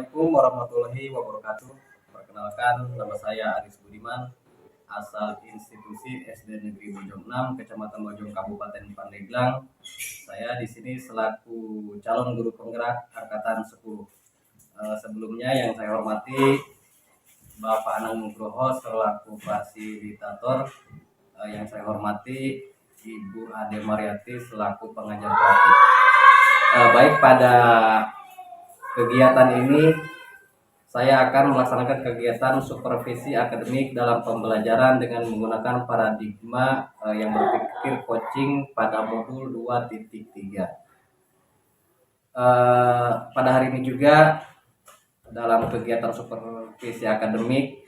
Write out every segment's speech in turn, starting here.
Assalamualaikum warahmatullahi wabarakatuh. Perkenalkan, nama saya Aris Budiman, asal institusi SD Negeri Bojong 6, Kecamatan Bojong, Kabupaten Pandeglang. Saya di sini selaku calon guru penggerak angkatan 10. Sebelumnya yang saya hormati Bapak Anang Nugroho selaku fasilitator. Yang saya hormati Ibu Ade Mariati selaku pengajar praktik. Baik, pada kegiatan ini saya akan melaksanakan kegiatan supervisi akademik dalam pembelajaran dengan menggunakan paradigma yang berpikir coaching pada modul 2.3. Pada hari ini juga dalam kegiatan supervisi akademik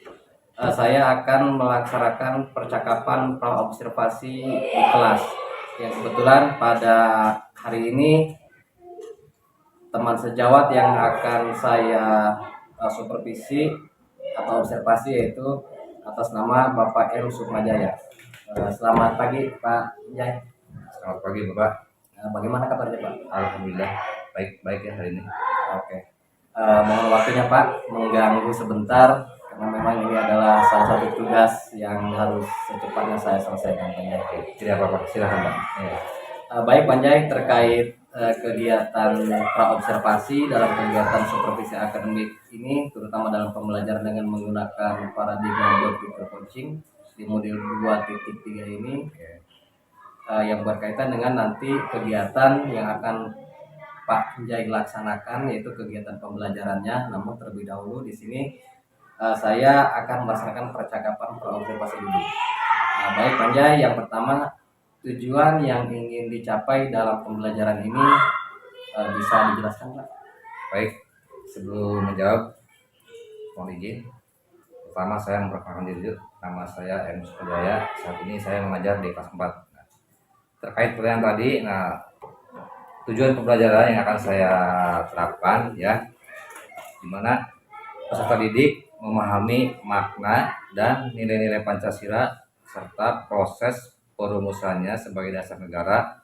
saya akan melaksanakan percakapan praobservasi di kelas. Yang kebetulan pada hari ini teman sejawat yang akan saya supervisi atau observasi yaitu atas nama Bapak M. Sukmajaya. Selamat pagi Pak Jaya. Selamat pagi Bapak. Bagaimana kabarnya Pak? Alhamdulillah baik ya hari ini. Oke. Mohon waktunya Pak, mengganggu sebentar karena memang ini adalah salah satu tugas yang harus secepatnya saya selesaikan Pak Jaya. Tidak apa-apa, silakan Pak. Baik Pak Jaya, terkait kegiatan praobservasi dalam kegiatan supervisi akademik ini, terutama dalam pembelajaran dengan menggunakan paradigma berpikir coaching di modul 2.3 ini, yang berkaitan dengan nanti kegiatan yang akan Pak Jai laksanakan, yaitu kegiatan pembelajarannya. Namun terlebih dahulu di sini saya akan melaksanakan percakapan praobservasi dulu. Baik Pak Jai, yang pertama, tujuan yang ingin dicapai dalam pembelajaran ini bisa dijelaskan Pak? Baik, sebelum menjawab mohon izin. Pertama saya memperkenalkan diri dulu. Nama saya M. Sukmajaya. Saat ini saya mengajar di kelas 4. Terkait pertanyaan tadi, tujuan pembelajaran yang akan saya terapkan ya, dimana peserta didik memahami makna dan nilai-nilai Pancasila serta proses perumusannya sebagai dasar negara,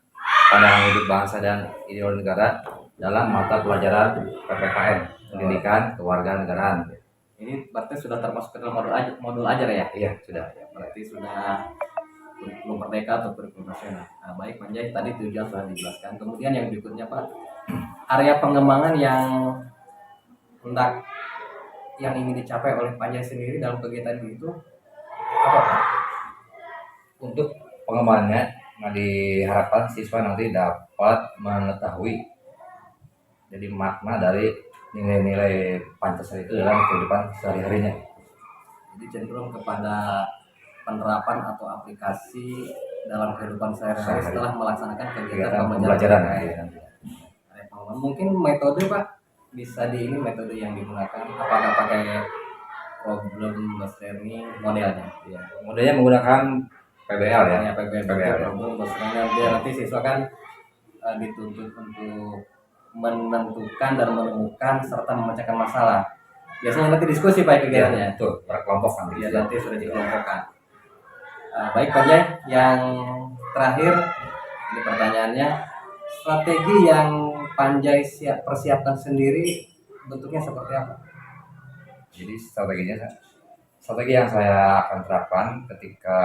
pandangan hidup bangsa dan ideologi negara dalam mata pelajaran PPKN, Pendidikan Kewarganegaraan. Ini berarti sudah termasuk ke dalam modul ajar ya? Iya, sudah. Berarti sudah kurikulum merdeka atau kurikulum nasional. Baik Pak Jai, tadi tujuan sudah dijelaskan. Kemudian yang berikutnya Pak, area pengembangan yang ingin dicapai oleh Pak Jai sendiri dalam kegiatan itu apa Pak? Untuk pengembangannya, diharapkan siswa nanti dapat mengetahui jadi makna dari nilai-nilai Pancasila itu dalam kehidupan sehari-harinya. Jadi cenderung kepada penerapan atau aplikasi dalam kehidupan sehari-hari setelah melaksanakan kegiatan pembelajaran. Mungkin metode Pak bisa metode yang digunakan, apakah pakai problem based learning modelnya? Ya, modelnya menggunakan PBL ya. PBL. Problem based learning. Dia nanti siswa kan dituntut untuk menentukan dan menemukan serta memecahkan masalah. Biasanya nanti diskusi Pak kegiatannya. Betul, berkelompok nanti. Ya, nanti sudah dikelompokkan. Baik Pak Jai, yang terakhir ini pertanyaannya, strategi yang Panjai persiapkan sendiri bentuknya seperti apa? Jadi strategi yang saya akan terapkan ketika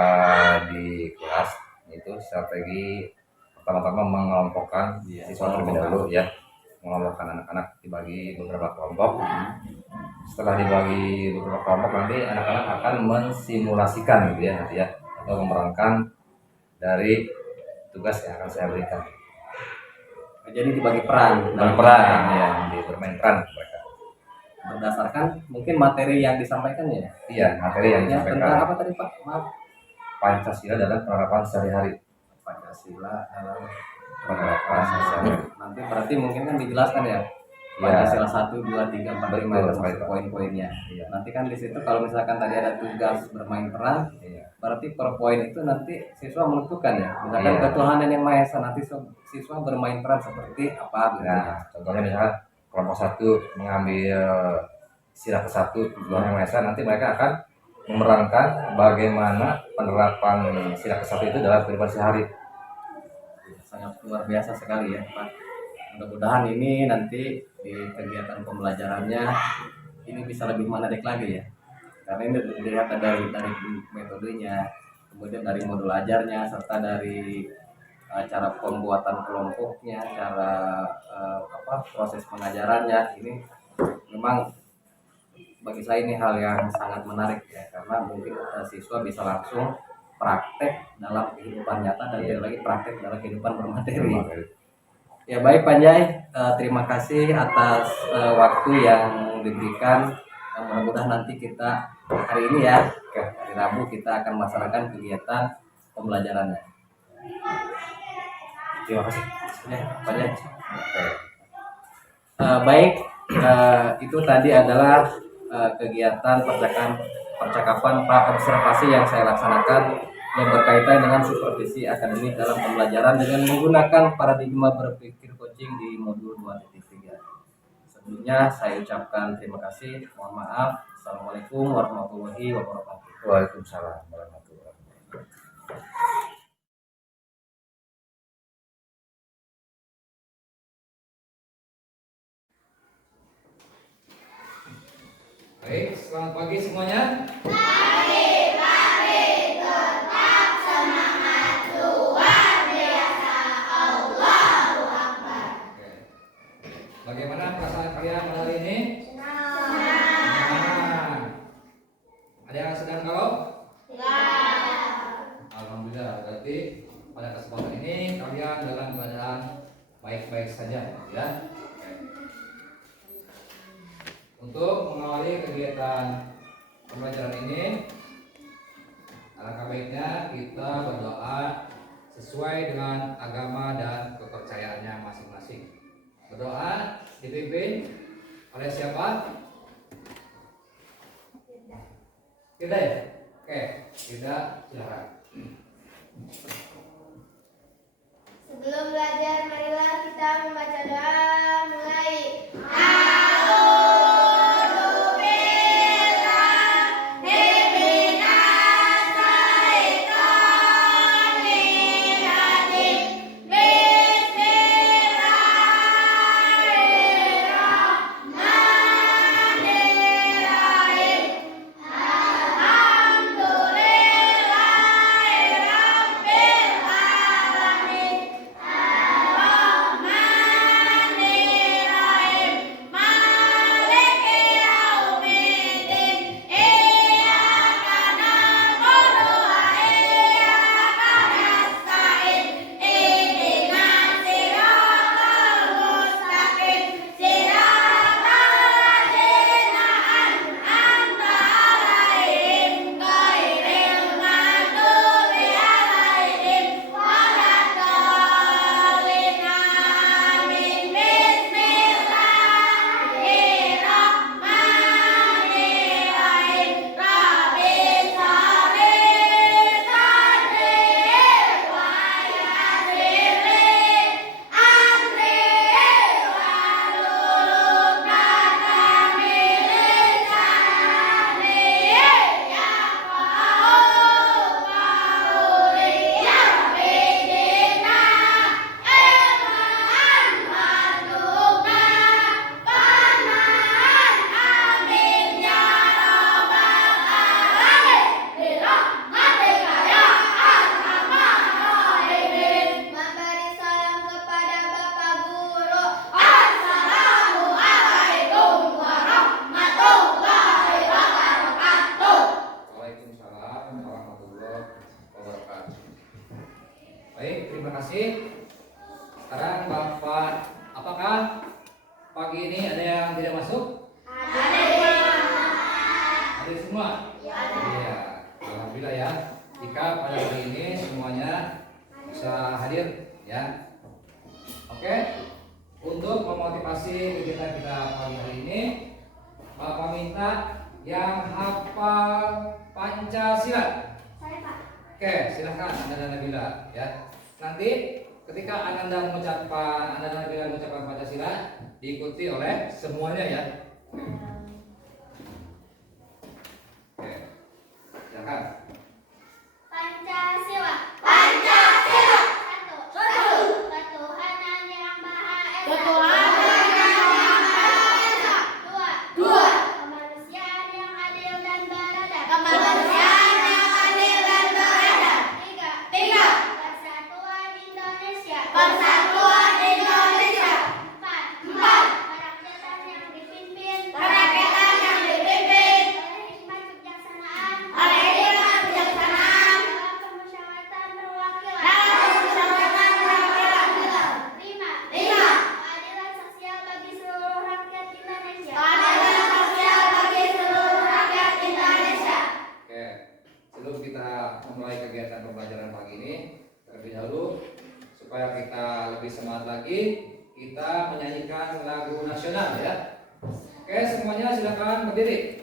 di kelas itu strategi pertama-tama mengelompokkan siswa terlebih dahulu ya, mengelompokkan anak-anak dibagi beberapa kelompok. Setelah dibagi beberapa kelompok nanti anak-anak akan mensimulasikan gitu ya nanti ya, atau memerankan dari tugas yang akan saya berikan. Jadi dibagi peran ya, bermain peran mereka. Berdasarkan mungkin materi yang disampaikan ya? Iya, materi yang disampaikan. Tentang apa tadi Pak? Maaf. Pancasila dalam penerapan sehari-hari. Pancasila dalam penerapan sehari-hari. Nanti berarti mungkin kan dijelaskan ya? Pancasila 1, 2, 3, 4, 5 termasuk poin-poinnya. Iya. Nanti kan di situ kalau misalkan tadi ada tugas bermain peran, berarti per poin itu nanti siswa menentukan ya. Misalkan ketuhanan yang Maha Esa, nanti siswa bermain peran seperti apa? Nah, contohnya misalkan kelompok 1 mengambil sila ke-1 Tuhan Yang Maha Esa, nanti mereka akan memerankan bagaimana penerapan sila ke-1 itu dalam kehidupan sehari. Sangat luar biasa sekali ya Pak. Mudah-mudahan ini nanti di kegiatan pembelajarannya ini bisa lebih menarik lagi ya. Karena ini dilihat dari metodenya, kemudian dari modul ajarnya, serta dari cara pembuatan kelompoknya, cara proses pengajarannya. Ini memang bagi saya ini hal yang sangat menarik ya, karena mungkin siswa bisa langsung praktek dalam kehidupan nyata dan tidak lagi praktek dalam kehidupan bermateri. Ya baik Panjai, terima kasih atas waktu yang diberikan. Mudah-mudahan nanti kita hari ini ya, hari Rabu kita akan melaksanakan kegiatan pembelajarannya. Terima kasih. Ya, Panjai. Baik, itu tadi adalah kegiatan percakapan pra-observasi yang saya laksanakan yang berkaitan dengan supervisi akademik dalam pembelajaran dengan menggunakan paradigma berpikir coaching di modul 2.3. Sebelumnya saya ucapkan terima kasih, mohon maaf. Assalamualaikum warahmatullahi wabarakatuh. Waalaikumsalam warahmatullahi wabarakatuh. Baik, selamat pagi semuanya. Bagaimana perasaan kalian pada hari ini? Senang. Ada yang sedang galau? Alhamdulillah, berarti pada kesempatan ini kalian dalam keadaan baik-baik saja, ya. Untuk mengawali kegiatan pembelajaran ini, alangkah baiknya kita berdoa sesuai dengan agama dan kepercayaannya masing-masing. Berdoa dipimpin oleh siapa? Tidak ya? Oke, tidak, silakan. Sebelum belajar, marilah kita membaca doa. Mulai. Sekarang Bapak, apakah pagi ini ada yang tidak masuk? Ada semua? Iya. Alhamdulillah ya. Jika pada hari ini semuanya bisa hadir ya. Oke. Untuk memotivasi kegiatan kita pagi hari ini, Bapak minta yang hafal Pancasila. Saya, Pak. Oke, silahkan Anda dan Nabila ya. Nanti ketika Anda mengucapkan Pancasila, diikuti oleh semuanya ya. Oke, silakan. Pancasila. Pancasila. Satu. Ketuhanan yang Maha Esa. Indonesia. Persatuan Indonesia. Empat. Kerakyatan yang dipimpin. Kerakyatan yang dipimpin. Oleh hikmat kebijaksanaan. Oleh hikmat kebijaksanaan. Dalam permusyawaratan perwakilan. Dalam permusyawaratan perwakilan. Lima. Keadilan sosial bagi seluruh rakyat Indonesia. Keadilan sosial bagi seluruh rakyat Indonesia. Oke, sebelum kita memulai kegiatan pembelajaran pagi ini, terlebih dahulu supaya kita lebih semangat lagi, kita menyanyikan lagu nasional ya. Oke, semuanya silakan berdiri.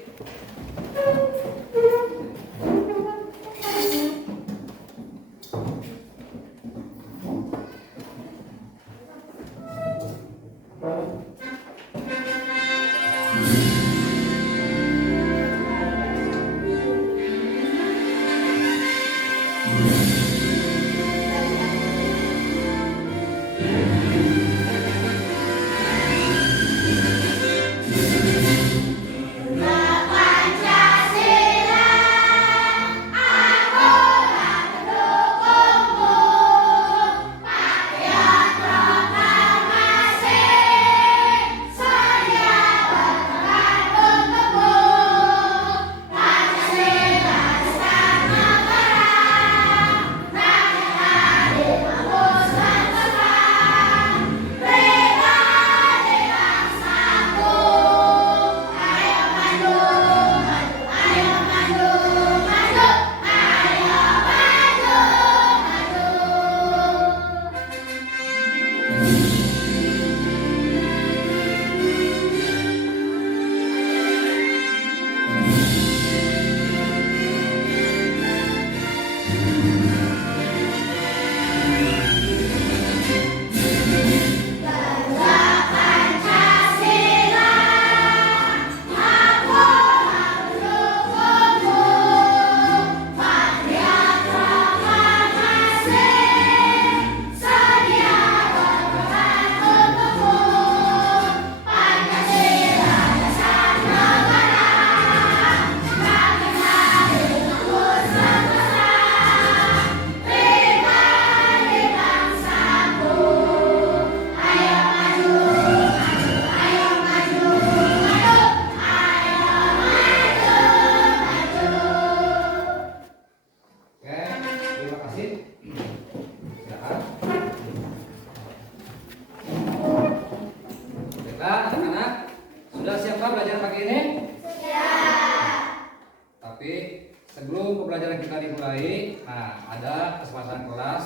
Sebelum pembelajaran kita dimulai, ada kesepakatan kelas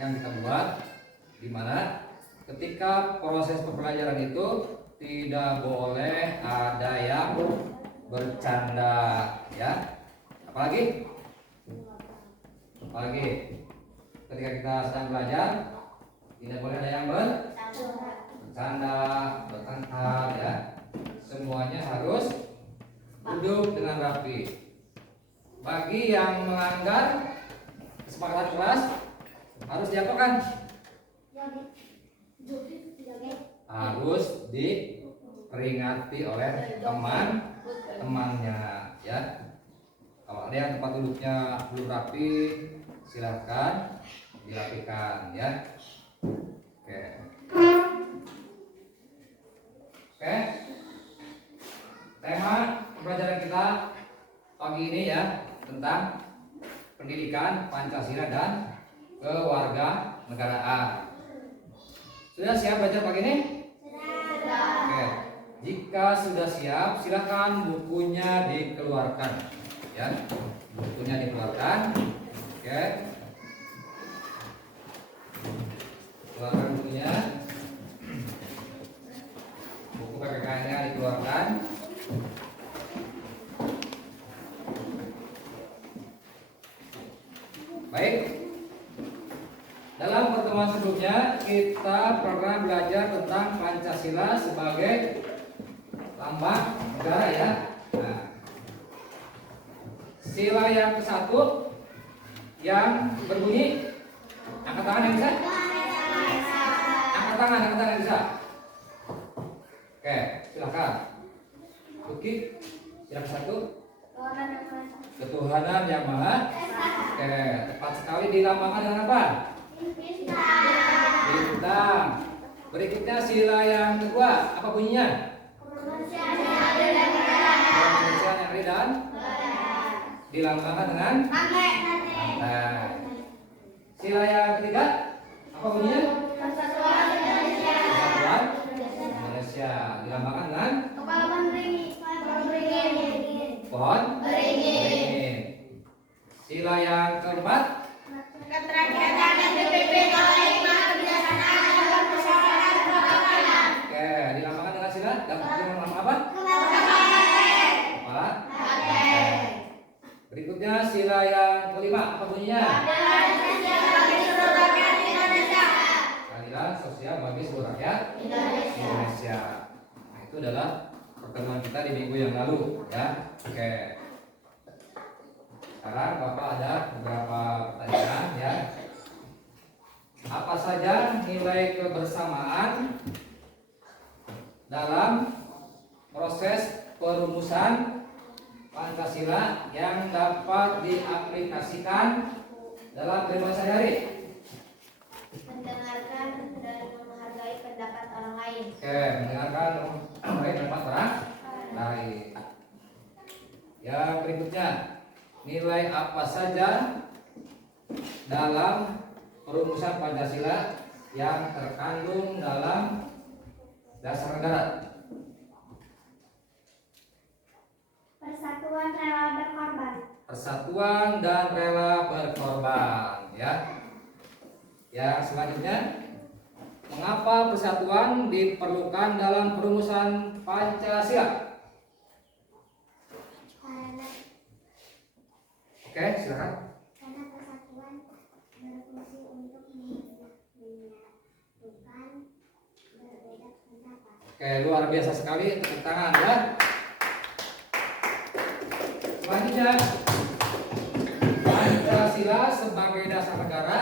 yang kita buat, di mana ketika proses pembelajaran itu tidak boleh ada yang bercanda, ya. Apalagi ketika kita sedang belajar tidak boleh ada yang bercanda, bertengkar, ya. Semuanya harus duduk dengan rapi. Bagi yang melanggar kesepakatan kelas harus diapakan? Harus diperingati oleh teman-temannya, ya. Kalau ada yang tempat duduknya belum rapi, silahkan dirapikan, ya. Oke. Tema pembelajaran kita pagi ini, ya, tentang pendidikan Pancasila dan kewarganegaraan. Sudah siap belajar pagi ini? Sudah. Oke. Jika sudah siap, silakan bukunya dikeluarkan, ya. Bukunya dikeluarkan. Oke. Keluarkan bukunya. Buku PPKN-nya dikeluarkan. Baik, dalam pertemuan sebelumnya kita pernah belajar tentang Pancasila sebagai lambang negara, ya. Nah, sila yang ke-1 yang berbunyi, angkat tangan yang bisa? Angkat tangan yang bisa. Oke, silakan. Oke, sila ke-1. Ketuhanan yang Maha. Oke, tepat sekali, dilambangkan dengan apa? Bintang. Berikutnya sila yang kedua, apa bunyinya? Kemanusiaan yang adil dan beradab. Kemanusiaan yang adil dan dilambangkan dengan Pakai. nah. Sila yang ketiga, apa bunyinya? Persatuan Indonesia. Persatuan Indonesia dilambangkan dengan Kepala beringin. pohon Beringin. Sila yang keempat, Kerakyatan yang dipimpin oleh hikmah kebijaksanaan dan bermusyawarah kebawahan. oke, dilambangkan dengan sila yang apa? Kepala. Berikutnya sila yang kelima, apa bunyinya? Keadilan sosial bagi seluruh rakyat Indonesia. Nah, itu adalah pertemuan kita di minggu yang lalu, ya. Oke. Sekarang Bapak ada beberapa pertanyaan, ya. Apa saja nilai kebersamaan dalam proses perumusan Pancasila yang dapat diaplikasikan dalam kehidupan sehari-hari? Mendengarkan dan menghargai pendapat orang lain. Oke, mendengarkan pendapat orang lain. Yang berikutnya, nilai apa saja dalam perumusan Pancasila yang terkandung dalam dasar negara? Persatuan rela berkorban. Persatuan dan rela berkorban, ya. Yang selanjutnya, mengapa persatuan diperlukan dalam perumusan Pancasila? Oke, silakan. Karena persatuan berfungsi untuk menyatukan berbeda pendapat. Oke, luar biasa sekali, tepuk tangan, ya. Selanjutnya, Pancasila sebagai dasar negara,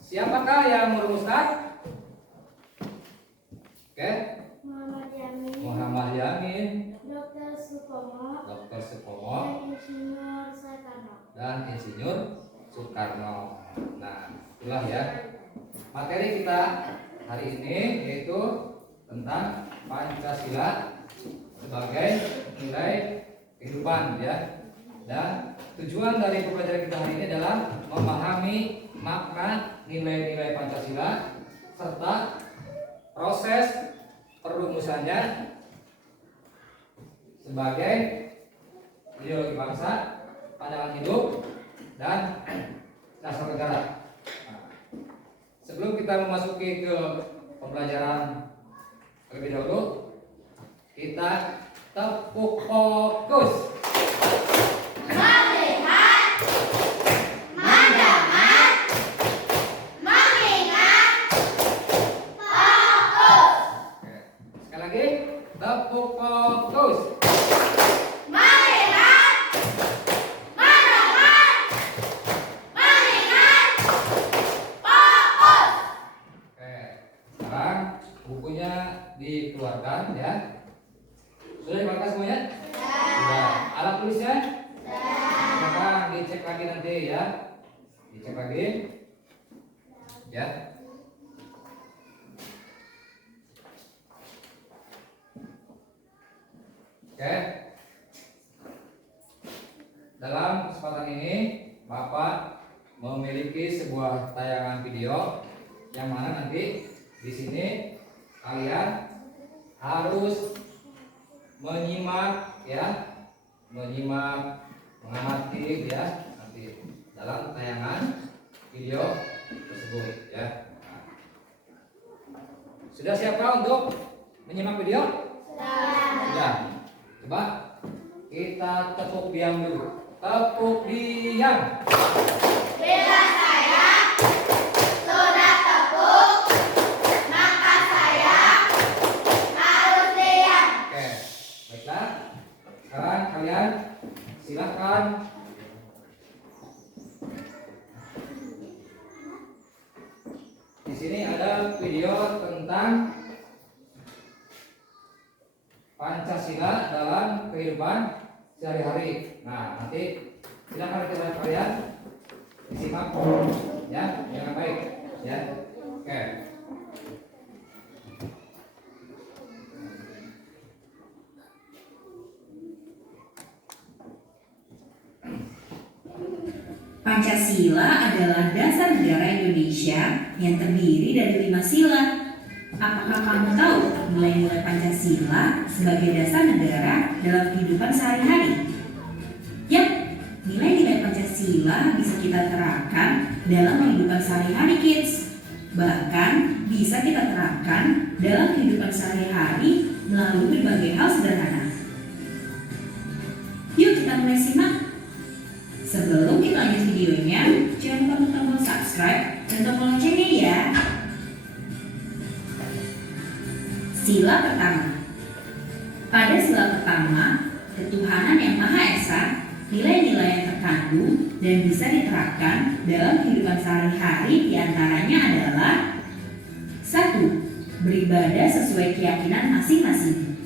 siapakah yang merumuskan? Oke, Muhammad Yamin, Muhammad Yamin, Dr. Supomo, Dr. Supomo, dan Insinyur Soekarno. dan Insinyur Soekarno. Nah, itulah ya materi kita hari ini, yaitu tentang Pancasila sebagai nilai kehidupan, ya. Dan tujuan dari pembelajaran kita hari ini adalah memahami makna nilai-nilai Pancasila serta proses perumusannya sebagai ideologi bangsa, pandangan hidup, dan dasar negara. Nah, sebelum kita memasuki ke pembelajaran terlebih dahulu, kita tepuk fokus. Melihat, mendengar, mengingat, fokus. Oke. Sekali lagi, tepuk fokus. Melihat, mendengar, mengingat, fokus. Oke. Sekarang bukunya dikeluarkan, ya. Sudah dikeluarkan semuanya? Sudah. Alat tulisnya? Silakan dicek lagi nanti, ya. Dicek lagi. Ya. Oke. Dalam kesempatan ini, Bapak memiliki sebuah tayangan video yang mana nanti di sini kalian harus menyimak, ya, mengamati, ya, nanti dalam tayangan video tersebut, ya. Sudah siapkah untuk menyimak video? Sudah. Coba kita tepuk diam dulu. Tepuk diam. Bila saya sudah tepuk, maka saya harus diam. Oke, baiklah. Sekarang kalian silakan di sini ada video tentang Pancasila dalam kehidupan sehari-hari. Nah, nanti silakan kalian disimak, ya, dengan baik, ya. Oke. Pancasila adalah dasar negara Indonesia yang terdiri dari 5 sila. Apakah kamu tahu nilai-nilai Pancasila sebagai dasar negara dalam kehidupan sehari-hari? Yap, nilai-nilai Pancasila bisa kita terapkan dalam kehidupan sehari-hari, kids. Bahkan bisa kita terapkan dalam kehidupan sehari-hari melalui berbagai hal sederhana. Yuk kita mulai simak. Sebelum kita lanjut videonya, jangan lupa tekan tombol subscribe dan tombol loncengnya ya. Sila pertama. Pada sila pertama, ketuhanan yang Maha Esa, nilai-nilai yang terkandung dan bisa diterapkan dalam kehidupan sehari-hari diantaranya adalah 1. Beribadah sesuai keyakinan masing-masing.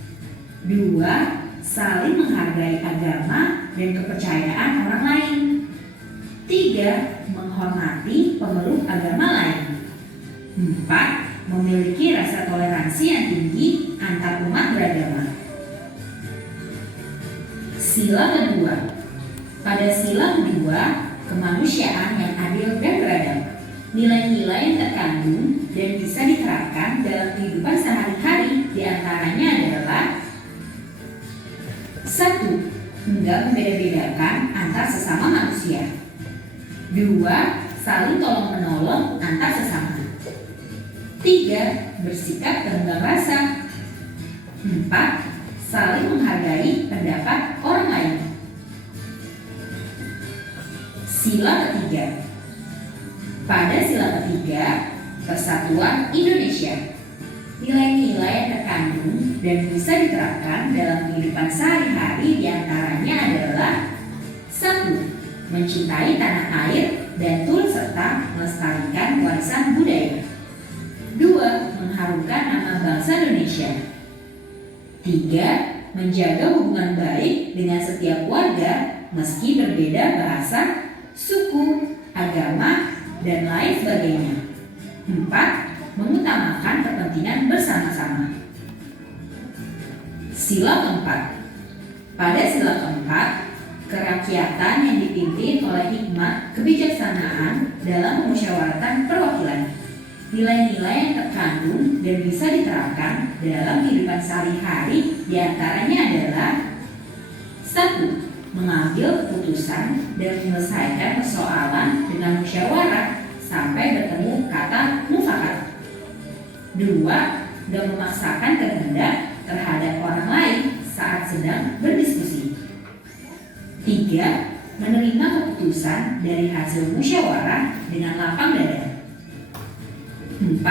2. Saling menghargai agama dan kepercayaan orang lain. 3. Menghormati pemeluk agama lain. 4. Memiliki rasa toleransi yang tinggi antar umat beragama. Sila kedua. Pada sila kedua, kemanusiaan yang adil dan beradab. Nilai-nilai yang terkandung dan bisa diterapkan dalam kehidupan sehari-hari diantaranya adalah 1. Enggak membeda-bedakan antar sesama manusia. 2. Saling tolong-menolong antar sesama. 3. Bersikap tenggang rasa. 4. Saling menghargai pendapat orang lain. Sila ketiga. Pada sila ketiga, Persatuan Indonesia. Nilai-nilai yang terkandung dan bisa diterapkan dalam kehidupan sehari-hari diantaranya adalah 1. Mencintai tanah air dan turut serta melestarikan warisan budaya. 2. Mengharumkan nama bangsa Indonesia. 3. Menjaga hubungan baik dengan setiap warga meski berbeda bahasa, suku, agama, dan lain sebagainya. 4. Mengutamakan kepentingan bersama-sama. Sila keempat. Pada sila keempat, kerakyatan yang dipimpin oleh hikmat kebijaksanaan dalam pemusyawaratan perwakilan. Nilai-nilai yang terkandung dan bisa diterapkan dalam kehidupan sehari-hari diantaranya adalah 1. Mengambil keputusan dan menyelesaikan persoalan dengan musyawarah sampai bertemu kata mufakat. 2. Dan memaksakan kehendak terhadap orang lain saat sedang berdiskusi. 3. Menerima keputusan dari hasil musyawarah dengan lapang dada. 4.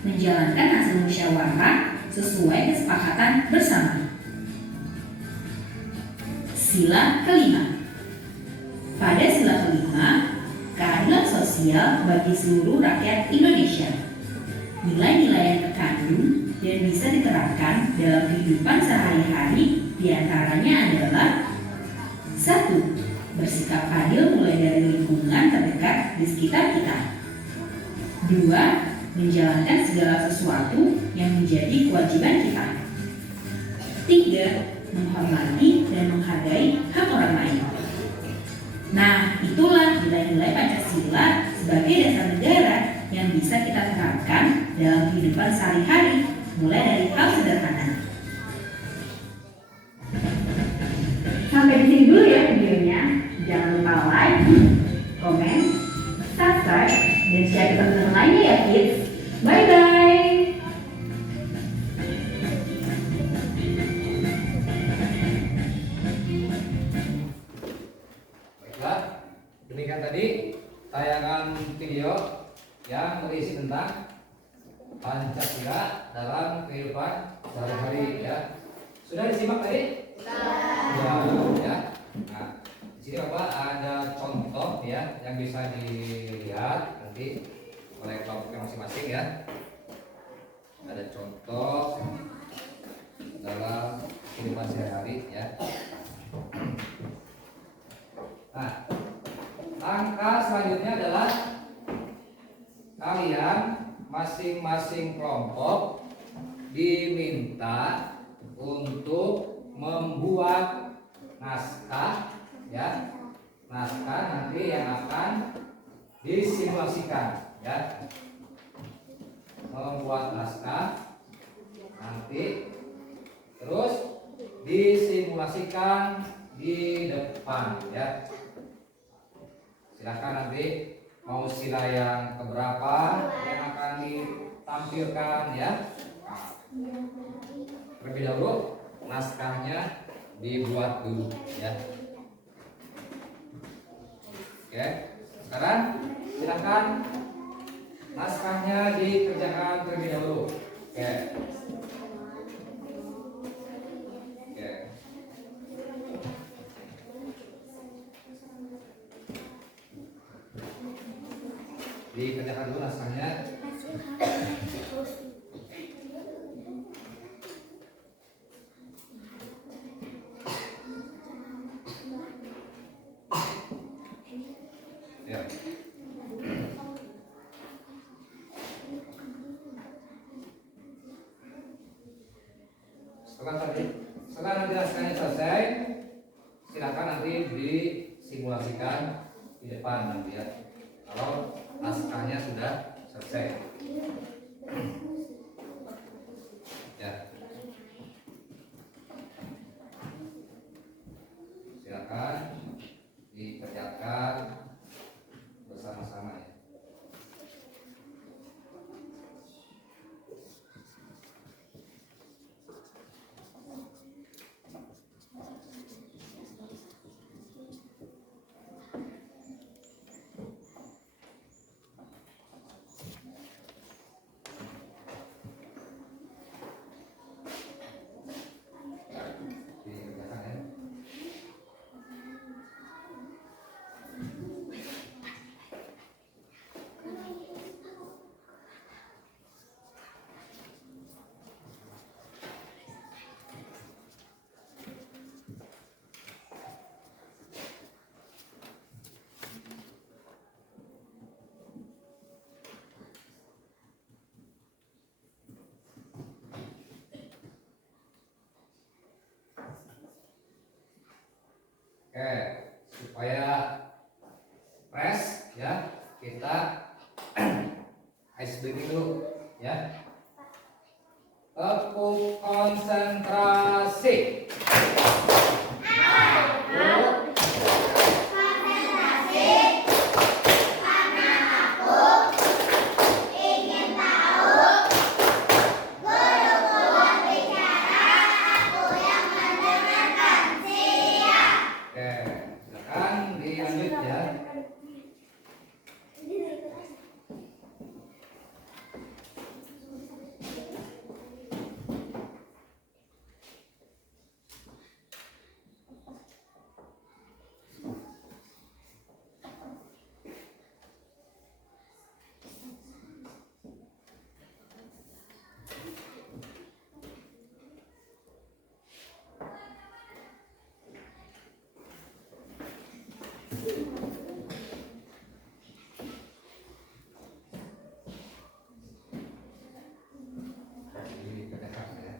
Menjalankan hasil musyawarah sesuai kesepakatan bersama. Sila kelima. Pada sila kelima, keadilan sosial bagi seluruh rakyat Indonesia. Nilai-nilai yang terkandung dan bisa diterapkan dalam kehidupan sehari-hari diantaranya adalah 1. Bersikap adil mulai dari lingkungan terdekat di sekitar kita. 2. Menjalankan segala sesuatu yang menjadi kewajiban kita. 3. Menghormati dan menghargai hak orang lain. Nah, itulah nilai-nilai Pancasila sebagai dasar negara yang bisa kita terapkan dalam kehidupan sehari-hari, mulai dari hal sederhana. Sampai di sini dulu ya videonya. Jangan lupa like, komen, subscribe, dan share ke teman-teman lainnya ya kids. Bye-bye. Baiklah, demikian tadi tayangan video yang berisi tentang Pancasila dalam kehidupan sehari-hari ya. Sudah disimak tadi? Sudah. Ya. Nah, di sini Bapak ada contoh ya yang bisa dilihat nanti oleh kelompoknya masing-masing ya. Ada contoh dalam kehidupan sehari-hari ya. Nah, langkah selanjutnya adalah kalian masing-masing kelompok diminta untuk membuat naskah ya, naskah nanti yang akan disimulasikan ya. Membuat naskah nanti terus disimulasikan di depan ya. Silakan nanti mau sila yang keberapa yang akan ditampilkan ya. Terlebih dahulu naskahnya dibuat dulu ya. Oke, sekarang silakan naskahnya dikerjakan terlebih dahulu. Oke. Oke. Dikerjakan dulu naskahnya. Ya. Setelah nanti naskahnya selesai, silakan nanti disimulasikan di depan nanti ya. Kalau naskahnya sudah selesai. Ya. Silakan dikerjakan bersama-sama ya. Dikerjakan ya. Oke, supaya fresh ya, kita ice breaking dulu ya. Tepuk konsentrasi. Oke, silakan dilanjut ya. Dikerjakan ya.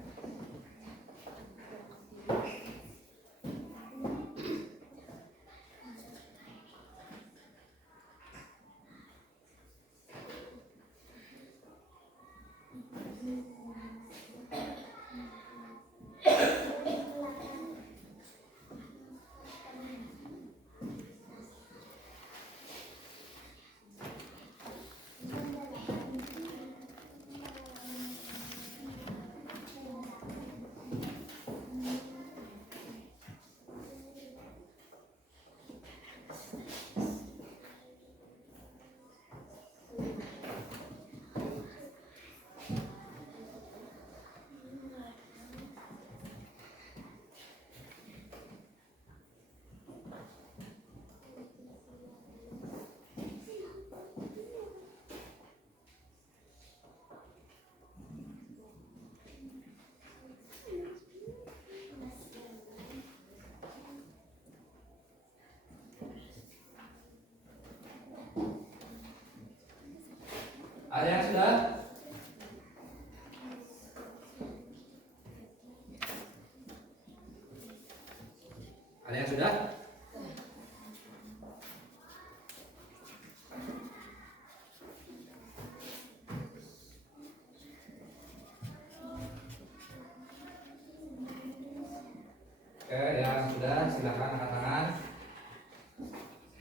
Oke, yang sudah silakan angkat tangan.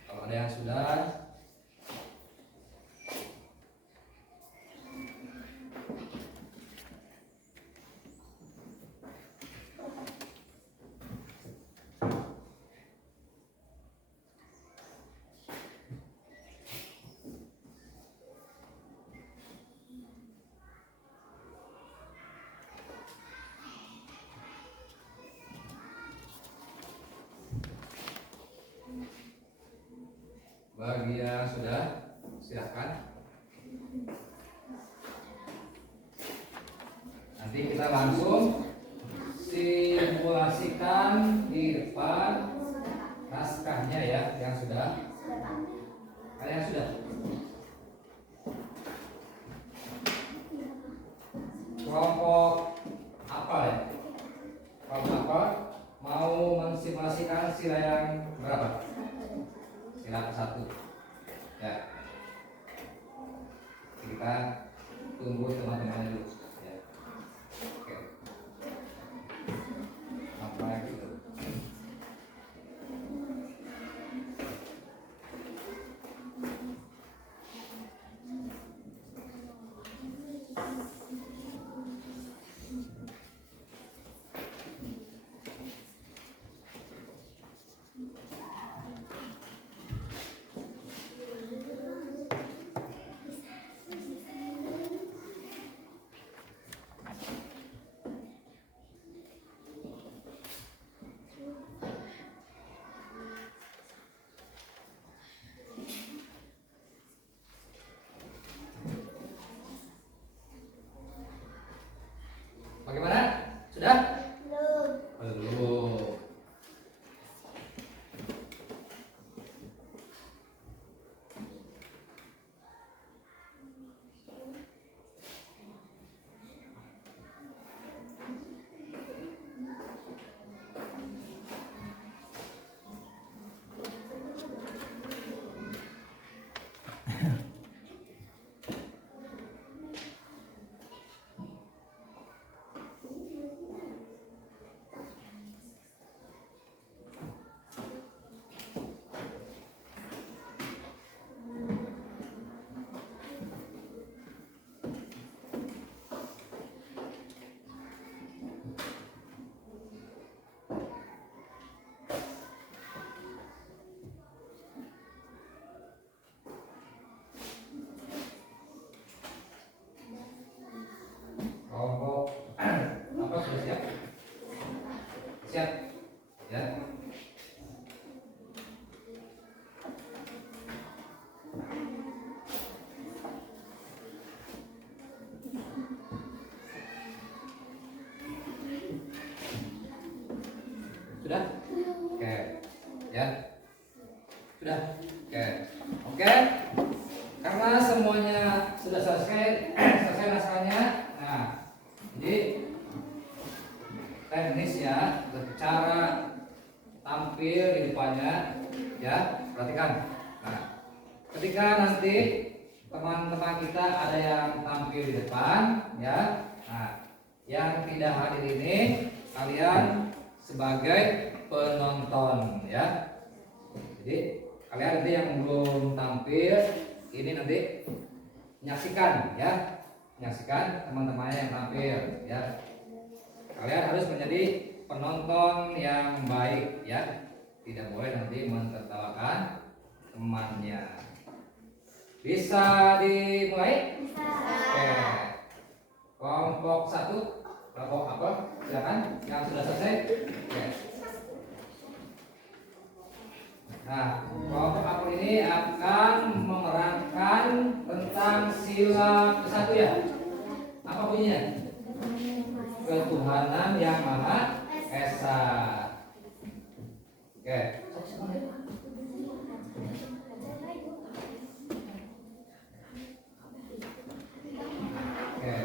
Kalau ada yang sudah, bagi yang sudah silakan. Nanti kita langsung simulasikan di depan naskahnya ya, yang sudah. Ada yang sudah? Kelompok apa ya? Kelompok apa? Mau mensimulasikan sila yang berapa? Sila ke-1 ya. Kita tunggu teman-teman dulu ya. Oke. Sampai gitu. Bagaimana? Sudah? Belum. Kelompok apa sudah siap? Siap ya. Sudah? Oke. Ya. Sudah? Oke. Oke. Karena semuanya sudah selesai naskahnya. Nah, jadi teknis ya, cara tampil di depannya ya, perhatikan. Nah, ketika nanti teman-teman kita ada yang tampil di depan ya, nah, yang tidak hadir ini kalian sebagai penonton ya. Jadi kalian nanti yang belum tampil ini nanti menyaksikan ya, menyaksikan teman-temannya yang tampil ya. Kalian harus menjadi penonton yang baik ya, tidak boleh nanti mentertawakan temannya. Bisa dimulai? Oke. Kelompok 1, kelompok apa? Silakan yang sudah selesai. Oke. Nah, kelompok aku ini akan memerankan tentang sila ke-1 ya. Apa bunyinya? Ketuhanan yang Maha Esa. Oke. Oke.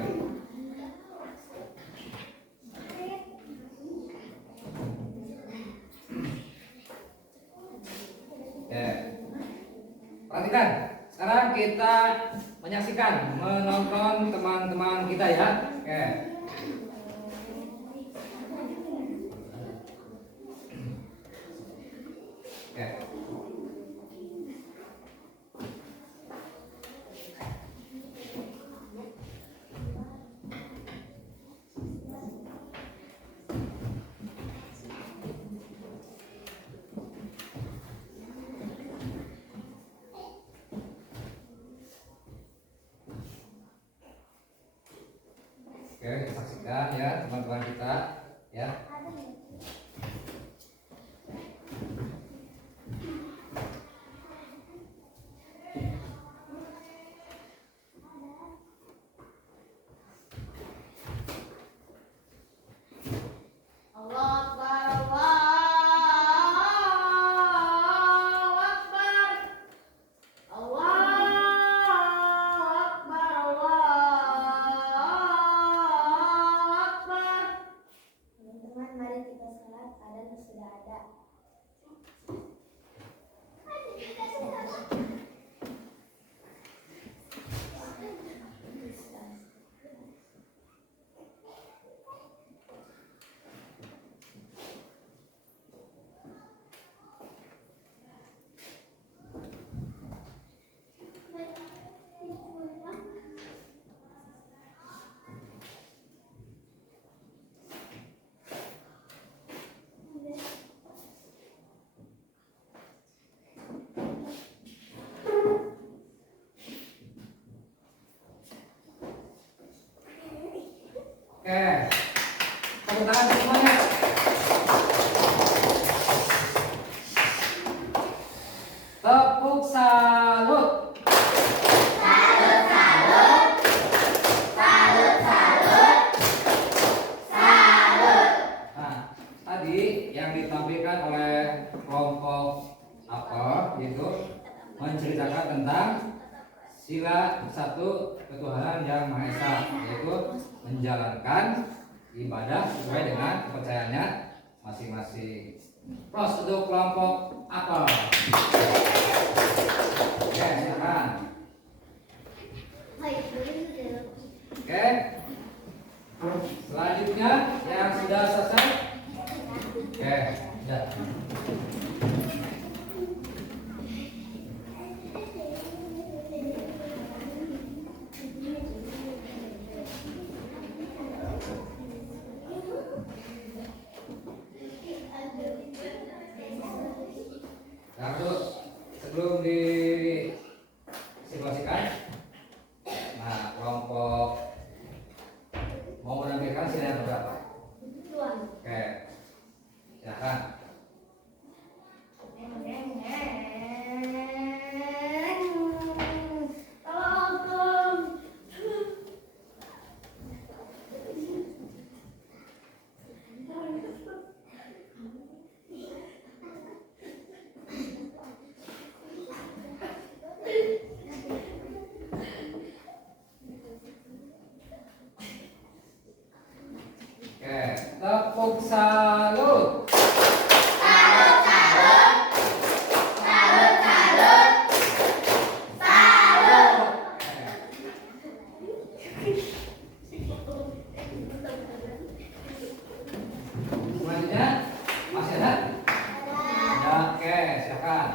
Perhatikan, sekarang kita menyaksikan, menonton teman-teman kita ya. Oke. Oke, saksikan ya teman-teman kita ya. Allah Akbar, Allahu Akbar. Allahu Akbar, Allahu Akbar. Teman-teman, mari kita salat, adzan sudah ada. Oke, tepuk tangan semuanya. Tepuk salut. Nah, tadi yang ditampilkan oleh kelompok apa yaitu menceritakan tentang sila satu ketuhanan yang Maha Esa, yaitu menjalankan ibadah sesuai dengan kepercayaannya masing-masing. Pros untuk kelompok apel. Oke, silakan. Oke. Selanjutnya yang sudah selesai. Oke, ya. Nah, terus sebelum disimulasikan, nah kelompok mau menampilkan sila yang berapa? Oke, silakan. Oke, tepuk salut. Selanjutnya masih ada? Ya, oke, silakan.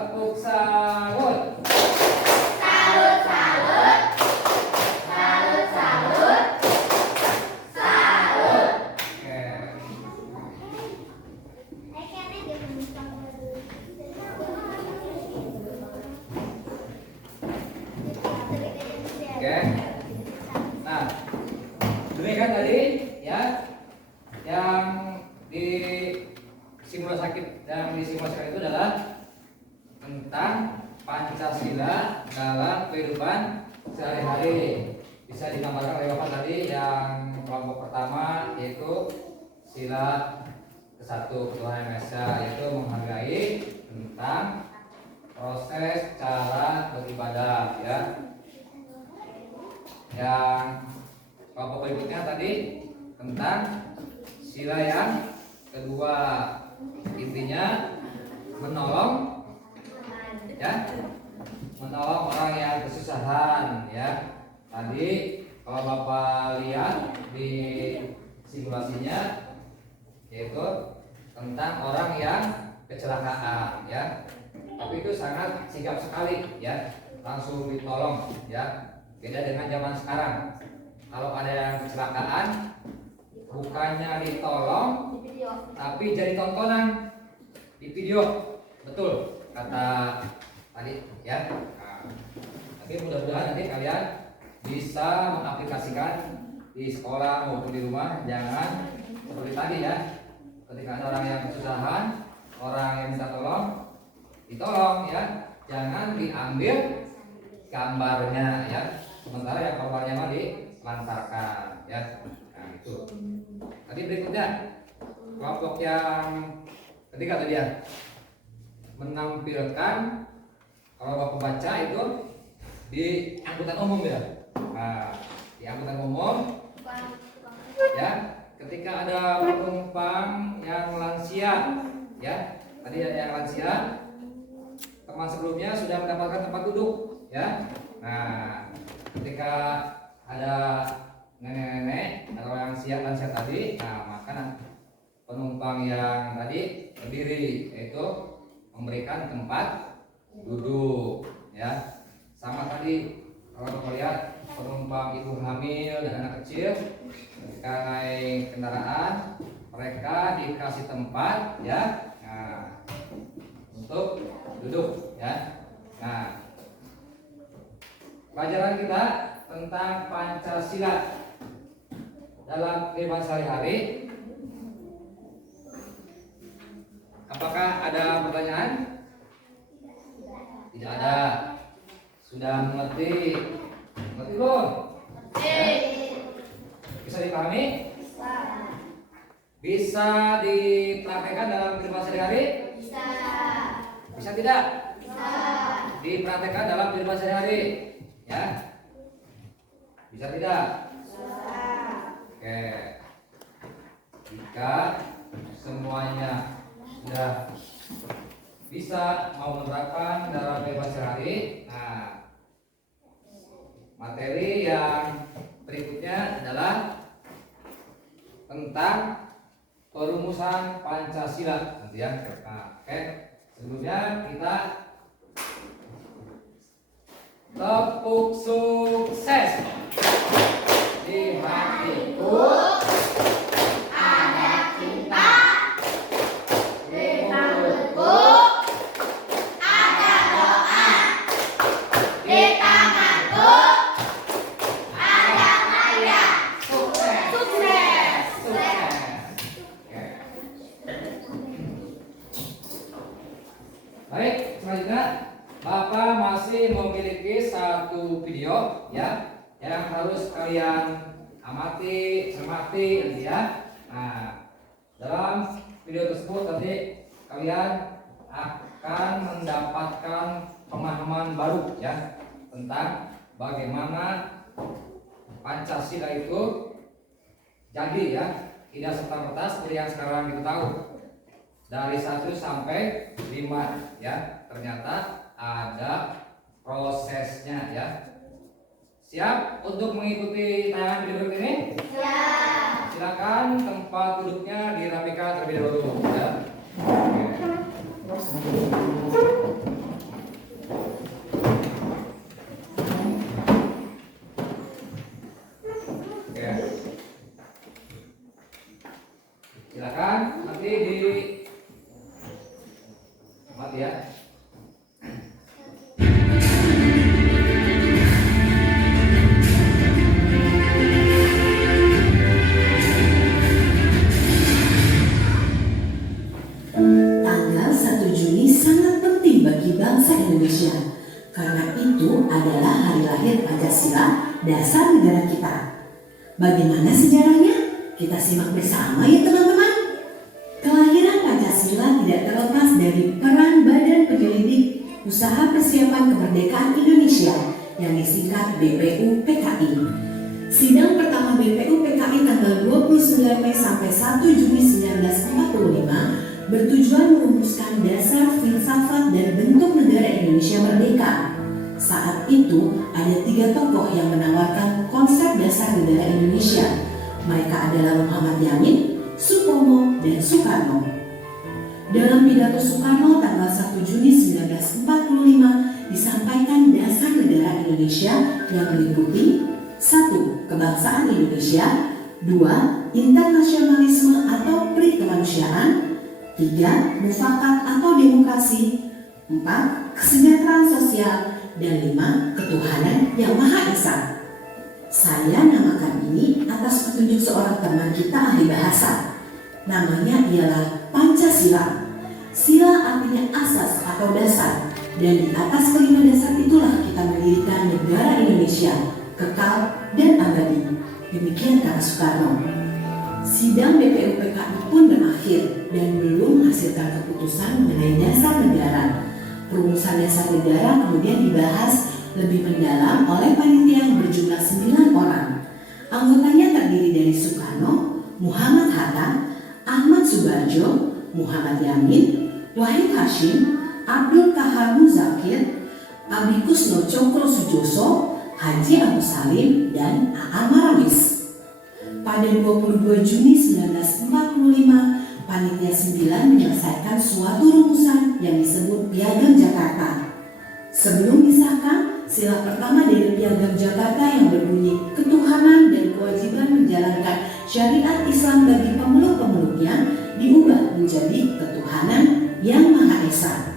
Tepuk salut. Salut, salut. Salut, salut. Salut. Oke. Oke. Nah, demikian tadi ya yang disimulasikan itu adalah tentang Pancasila dalam kehidupan sehari-hari. Bisa digambarkan oleh Bapak tadi yang kelompok pertama yaitu sila ke-1 Ketuhanan Yang Maha Esa, yaitu menghargai tentang proses cara beribadah ya. Yang kelompok berikutnya tadi tentang sila yang kedua, intinya menolong ya, menolong orang yang kesusahan ya. Tadi kalau Bapak lihat di simulasinya yaitu tentang orang yang kecelakaan ya, tapi itu sangat sigap sekali ya, langsung ditolong ya. Beda dengan zaman sekarang, kalau ada yang kecelakaan bukannya ditolong tapi jadi tontonan di video. Betul kata tadi ya. Nah, tapi mudah-mudahan nanti kalian bisa mengaplikasikan di sekolah maupun di rumah. Jangan seperti tadi ya, ketika ada orang yang kesusahan, orang yang minta tolong, ditolong ya, jangan diambil gambarnya ya, sementara yang gambarnya mah dilantarkan ya. Nah itu. Tadi berikutnya kelompok yang ketiga tadi ya, menampilkan, kalau Bapak baca itu di angkutan umum ya. Nah, di angkutan umum ya, ketika ada penumpang yang lansia ya, tadi ada yang lansia, teman sebelumnya sudah mendapatkan tempat duduk ya. Nah, ketika ada nenek-nenek atau yang lansia tadi, nah maka penumpang yang tadi berdiri, yaitu memberikan tempat duduk ya. Sama tadi kalau kita lihat penumpang ibu hamil dan anak kecil, ketika naik kendaraan mereka dikasih tempat ya, nah, untuk duduk ya. Nah, pelajaran kita tentang Pancasila dalam kehidupan sehari-hari, apakah ada pertanyaan? Tidak ada. Sudah mengerti? Mengerti belum? Bisa dipahami? Bisa dipraktekkan dalam kehidupan sehari-hari? Bisa tidak? Dipraktekkan dalam kehidupan sehari-hari? Ya? Bisa tidak? Oke. Jika semuanya sudah bisa mau menerapkan dalam kehidupan sehari, nah materi yang berikutnya adalah tentang perumusan Pancasila nanti ya. Nah, oke. Sebelumnya kita tepuk sukses. Di hatiku ada cinta, di mulutku ada doa, di tanganku ada karya. sukses. Sukses. Sukses. Oke. Baik, selanjutnya Bapak masih memiliki satu video ya yang harus kalian amati, cermati nanti ya. Nah, dalam video tersebut nanti kalian akan mendapatkan pemahaman baru ya tentang bagaimana Pancasila itu jadi ya, tidak serta-merta seperti yang sekarang kita tahu. Dari 1 sampai 5 ya, ternyata ada prosesnya ya. Siap untuk mengikuti tayangan video berikut ini? Siap. Silakan tempat duduknya dirapikan terlebih dahulu ya. Oke. Indonesia. Karena itu adalah hari lahir Pancasila, dasar negara kita. Bagaimana sejarahnya? Kita simak bersama ya teman-teman. Kelahiran Pancasila tidak terlepas dari peran Badan Penyelidik Usaha Persiapan Kemerdekaan Indonesia yang disingkat BPUPKI. Sidang pertama BPUPKI tanggal 29 Mei sampai 1 Juni 1945 bertujuan merumuskan dasar, filsafat, dan bentuk negara Indonesia merdeka. Saat itu ada 3 tokoh yang menawarkan konsep dasar negara Indonesia. Mereka adalah Muhammad Yamin, Supomo, dan Soekarno. Dalam pidato Soekarno tanggal 1 Juni 1945 disampaikan dasar negara Indonesia yang meliputi 1. Kebangsaan Indonesia, 2. Internasionalisme atau pri kemanusiaan, 3. Mufakat atau demokrasi, 4. Kesejahteraan sosial, dan 5. Ketuhanan yang Maha Esa. Saya namakan ini atas petunjuk seorang teman kita ahli bahasa. Namanya ialah Pancasila. Sila artinya asas atau dasar, dan di atas kelima dasar itulah kita mendirikan negara Indonesia, kekal dan abadi. Demikian kata Soekarno. Sidang BPUPKI pun berakhir dan belum menghasilkan keputusan mengenai dasar negara. Perumusan dasar negara kemudian dibahas lebih mendalam oleh panitia yang berjumlah 9 orang. Anggotanya terdiri dari Soekarno, Muhammad Hatta, Ahmad Subarjo, Muhammad Yamin, Wahid Hashim, Abdul Kahar Muzakir, Abikus No Cokro Sujoso, Haji Agus Salim, dan A.A. Maramis. Pada 22 Juni 1945, Panitia 9 menyelesaikan suatu rumusan yang disebut Piagam Jakarta. Sebelum disahkan, sila pertama dari Piagam Jakarta yang berbunyi ketuhanan dan kewajiban menjalankan syariat Islam bagi pemeluk-pemeluknya diubah menjadi ketuhanan yang Maha Esa.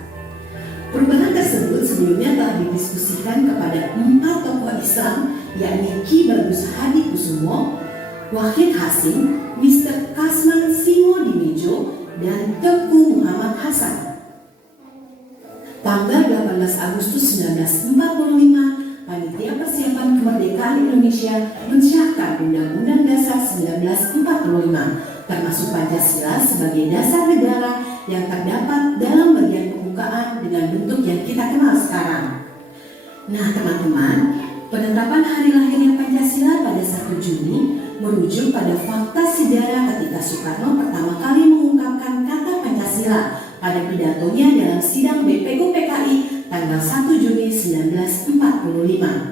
Perubahan tersebut sebelumnya telah didiskusikan kepada 4 tokoh Islam, yakni Ki Bagus Hadi Kusumo, Wahid Hasim, Mr. Kasman Simo Dimejo, dan Teuku Muhammad Hasan. Tanggal 18 Agustus 1945, Panitia Persiapan Kemerdekaan Indonesia mensahkan Undang-Undang Dasar 1945, termasuk Pancasila sebagai dasar negara yang terdapat dalam bagian pembukaan dengan bentuk yang kita kenal sekarang. Nah teman-teman, penetapan hari lahirnya Pancasila pada 1 Juni merujuk pada fakta sejarah ketika Soekarno pertama kali mengungkapkan kata Pancasila pada pidatonya dalam sidang BPUPKI tanggal 1 Juni 1945.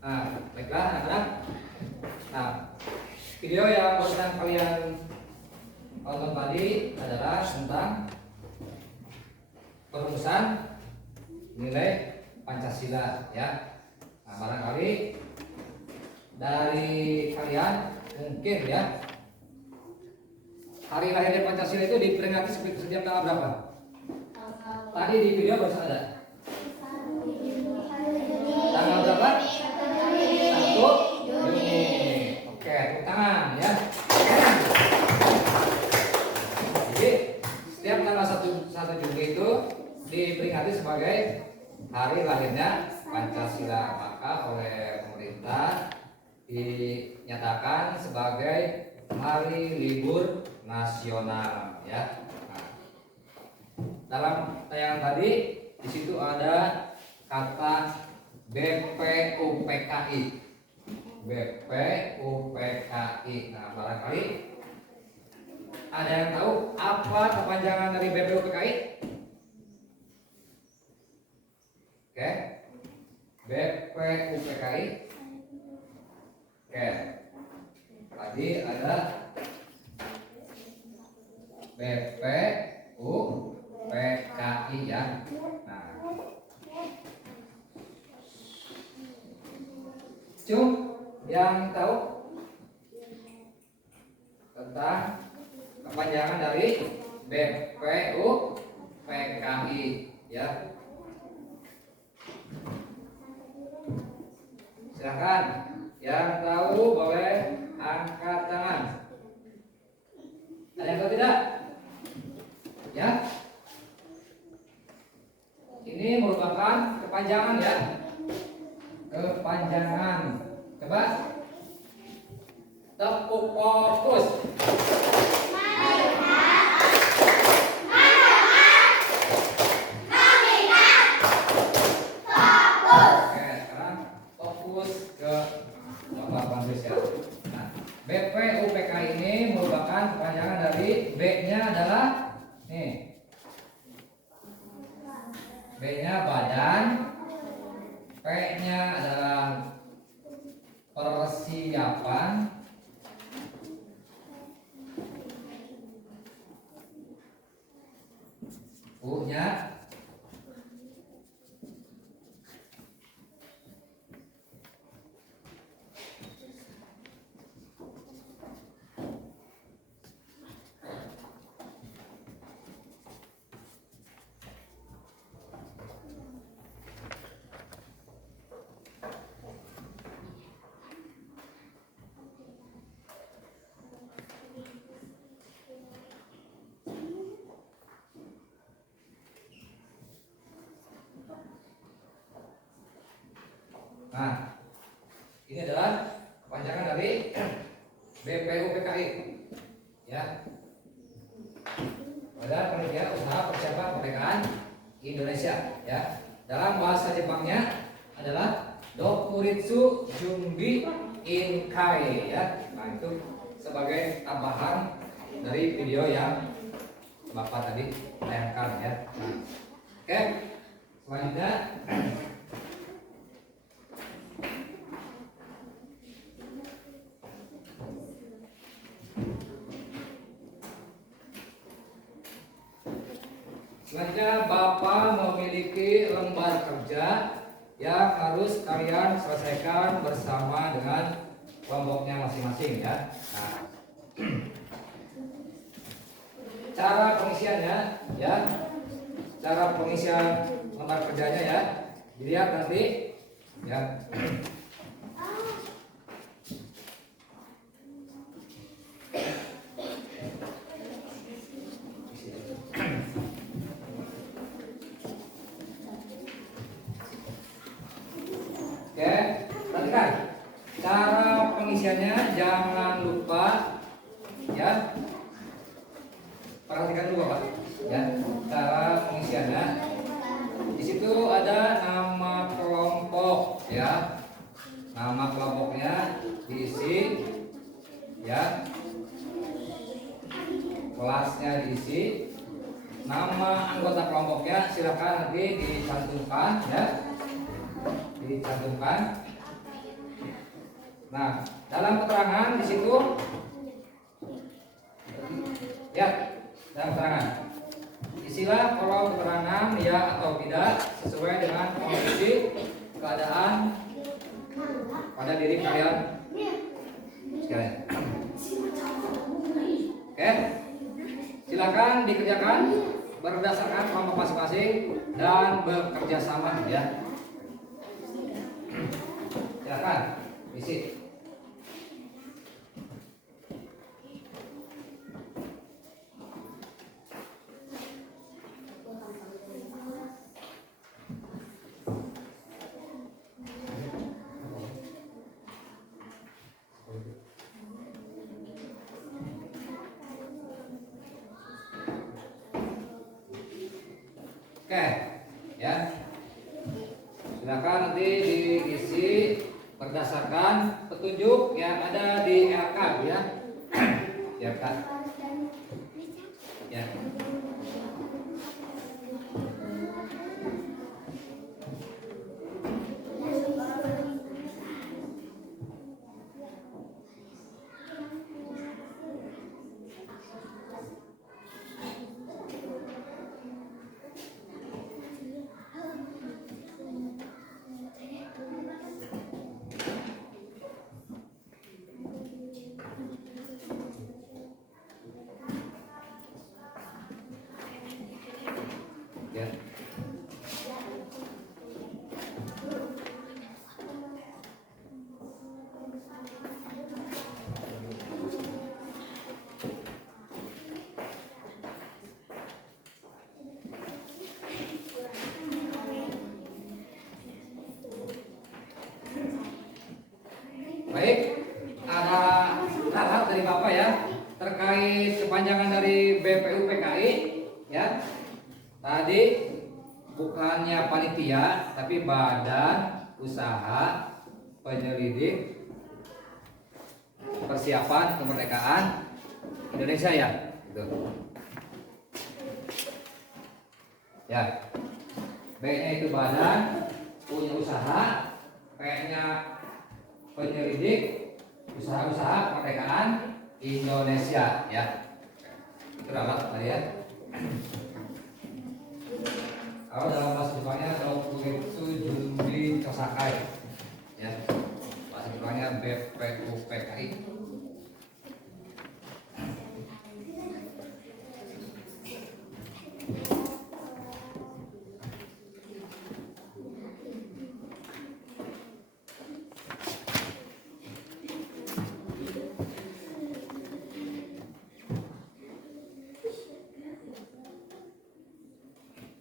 Nah, baiklah anak-anak. Nah, video yang barusan kalian tonton tadi adalah tentang perumusan nilai Pancasila ya. Nah, barangkali dari kalian mungkin ya hari lahir Pancasila itu diperingati setiap tanggal berapa? Tadi di video barusan ada. Tanggal berapa? 1 Juni. Oke, tepuk tangan ya. Jadi setiap tanggal 1 Juni itu diperingati sebagai hari lahirnya Pancasila, maka oleh pemerintah dinyatakan sebagai hari libur nasional ya. Nah, dalam tayangan tadi di situ ada kata BPUPKI. BPUPKI. Nah, barangkali ada yang tahu apa kepanjangan dari BPUPKI? Oke. BPUPKI. Oke. Tadi ada BPUPKI ya. Nah, Cum yang tahu tentang kepanjangan dari BPUPKI ya. Silakan. Yang tahu boleh angkat tangan. Ada yang tahu tidak? Ya. Ini merupakan kepanjangan ya. Kepanjangan. Coba. Tepuk fokus. Oke, sekarang fokus ke Bapak Pansus ya. Nah, BPUPK ini merupakan kepanjangan dari B-nya adalah nih. B-nya badan, P-nya adalah persiapan, U-nya nah, ini adalah kepanjangan dari BPUPKI, ya. Badan Penelitian Usaha Persiapan Kemerdekaan Indonesia, ya. Dalam bahasa Jepangnya adalah Dokuritsu Junbi Inkai, ya. Nah itu sebagai tambahan dari video yang Bapak tadi tayangkan, ya. Nah, oke, selanjutnya. Selanjutnya Bapak memiliki lembar kerja yang harus kalian selesaikan bersama dengan kelompoknya masing-masing ya. Nah, cara pengisiannya ya, cara pengisian lembar kerjanya ya, dilihat nanti ya. Oke, perhatikan cara pengisiannya, jangan lupa ya. Perhatikan dulu Bapak ya, cara pengisiannya. Di situ ada nama kelompok ya, nama kelompoknya diisi ya, kelasnya diisi, nama anggota kelompoknya silakan nanti dicantumkan ya. Dicantumkan. Nah, dalam keterangan di situ ya, dalam keterangan isilah kolom keterangan ya atau tidak sesuai dengan kondisi keadaan pada diri kalian sekalian. Oke, silakan dikerjakan berdasarkan kelompok masing-masing dan bekerja sama ya. Silakan isi. Oke, ya. Silakan nanti diisi berdasarkan petunjuk yang ada di LK ya. Ya kan? Ya. Baik, ada hal dari Bapak ya terkait kepanjangan dari BPUPKI ya. Tadi bukannya panitia tapi Badan Usaha Penyelidik Persiapan Kemerdekaan Indonesia ya. Gitu. Ya. B-nya itu badan, punya usaha, P-nya penyelidik usaha-usaha kemerdekaan Indonesia ya. Itu rapat tadi ya. Kalau dalam bahasa Jepangnya Dokuritsu Junbi Kosakai ya. Bahasa Jepangnya BPUPKI.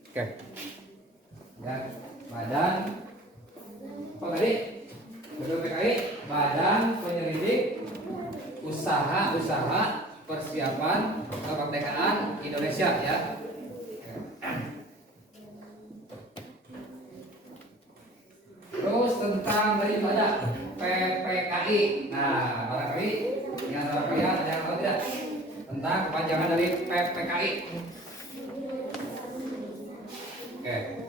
Oke. Ya, badan apa tadi? BPUPKI, Badan Penyelidik Usaha-usaha Persiapan Kemerdekaan Indonesia ya. Terus tentang daripada PPKI. Nah, barangkali yang kalian ada yang tahu tidak tentang kepanjangan dari PPKI? Oke.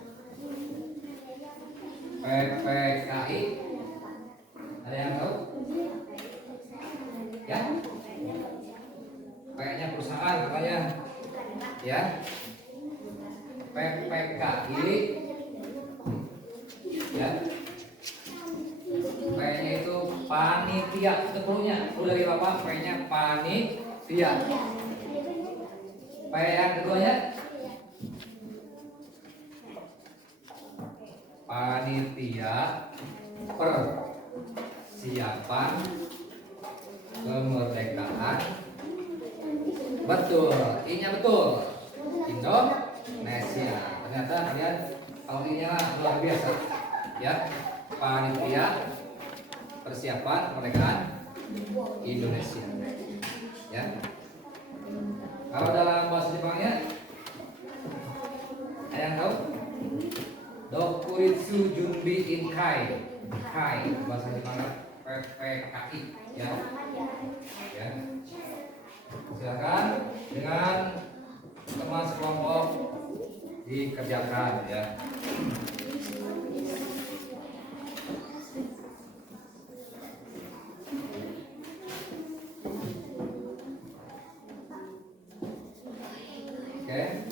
PPKI. Ada yang tahu? Ya? Kayaknya perusahaan katanya. Ya. PPKI. Ya. Kayaknya itu panitia sebelumnya. Dari Bapak kayaknya panitia. Yang keduanya panitia persiapan kemerdekaan. Betul, ini betul. Indonesia. Ternyata kalian kalau ini luar biasa. Ya, panitia persiapan kemerdekaan Indonesia. Ya. Kalau dalam bahasa Jepangnya ada yang tahu? Dokuritsu Junbi Inkai. Kai bahasa Jepang PPKI ya. Ya. Silakan dengan teman sekelompok dikerjakan ya. Oke.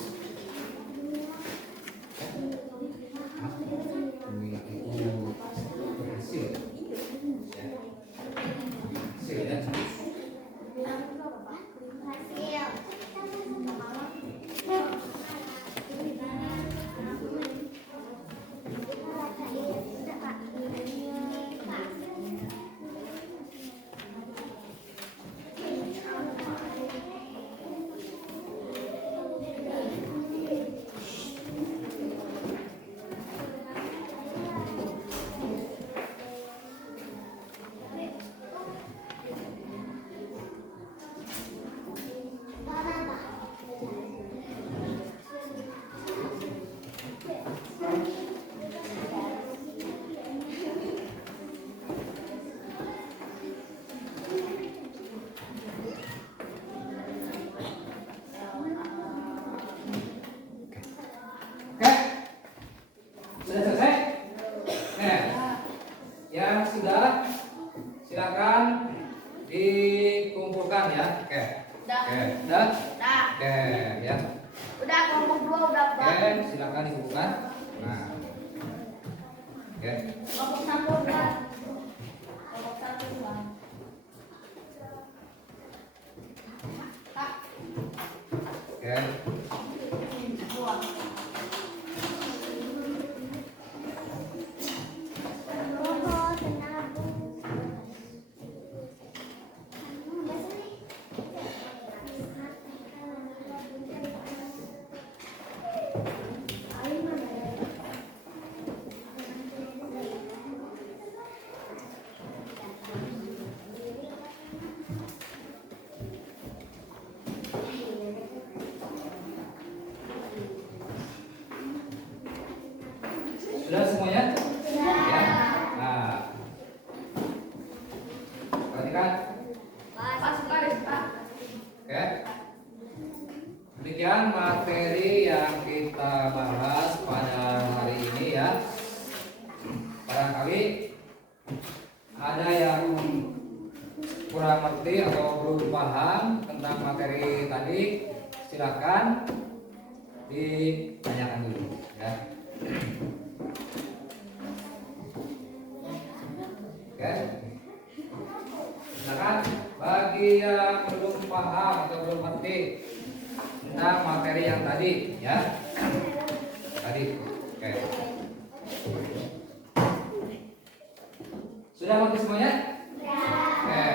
Sudah selesai? Nah, yang sudah silakan dikumpulkan ya. Oke. Udah. Oke, udah? Nah, Oke, ya. udah kelompok 2 udah Pak. Oke, silakan dikumpulkan. Nah. Oke. Kelompok 1 udah. Kelompok 1 Bang. Kak. Oke. Buang. ada yang kurang ngerti atau belum paham tentang materi tadi, silakan ditanyakan dulu ya. Oke. Silakan bagi yang belum paham atau belum ngerti tentang materi yang tadi ya. Tadi. Oke. Sudah mengerti semuanya? Oke.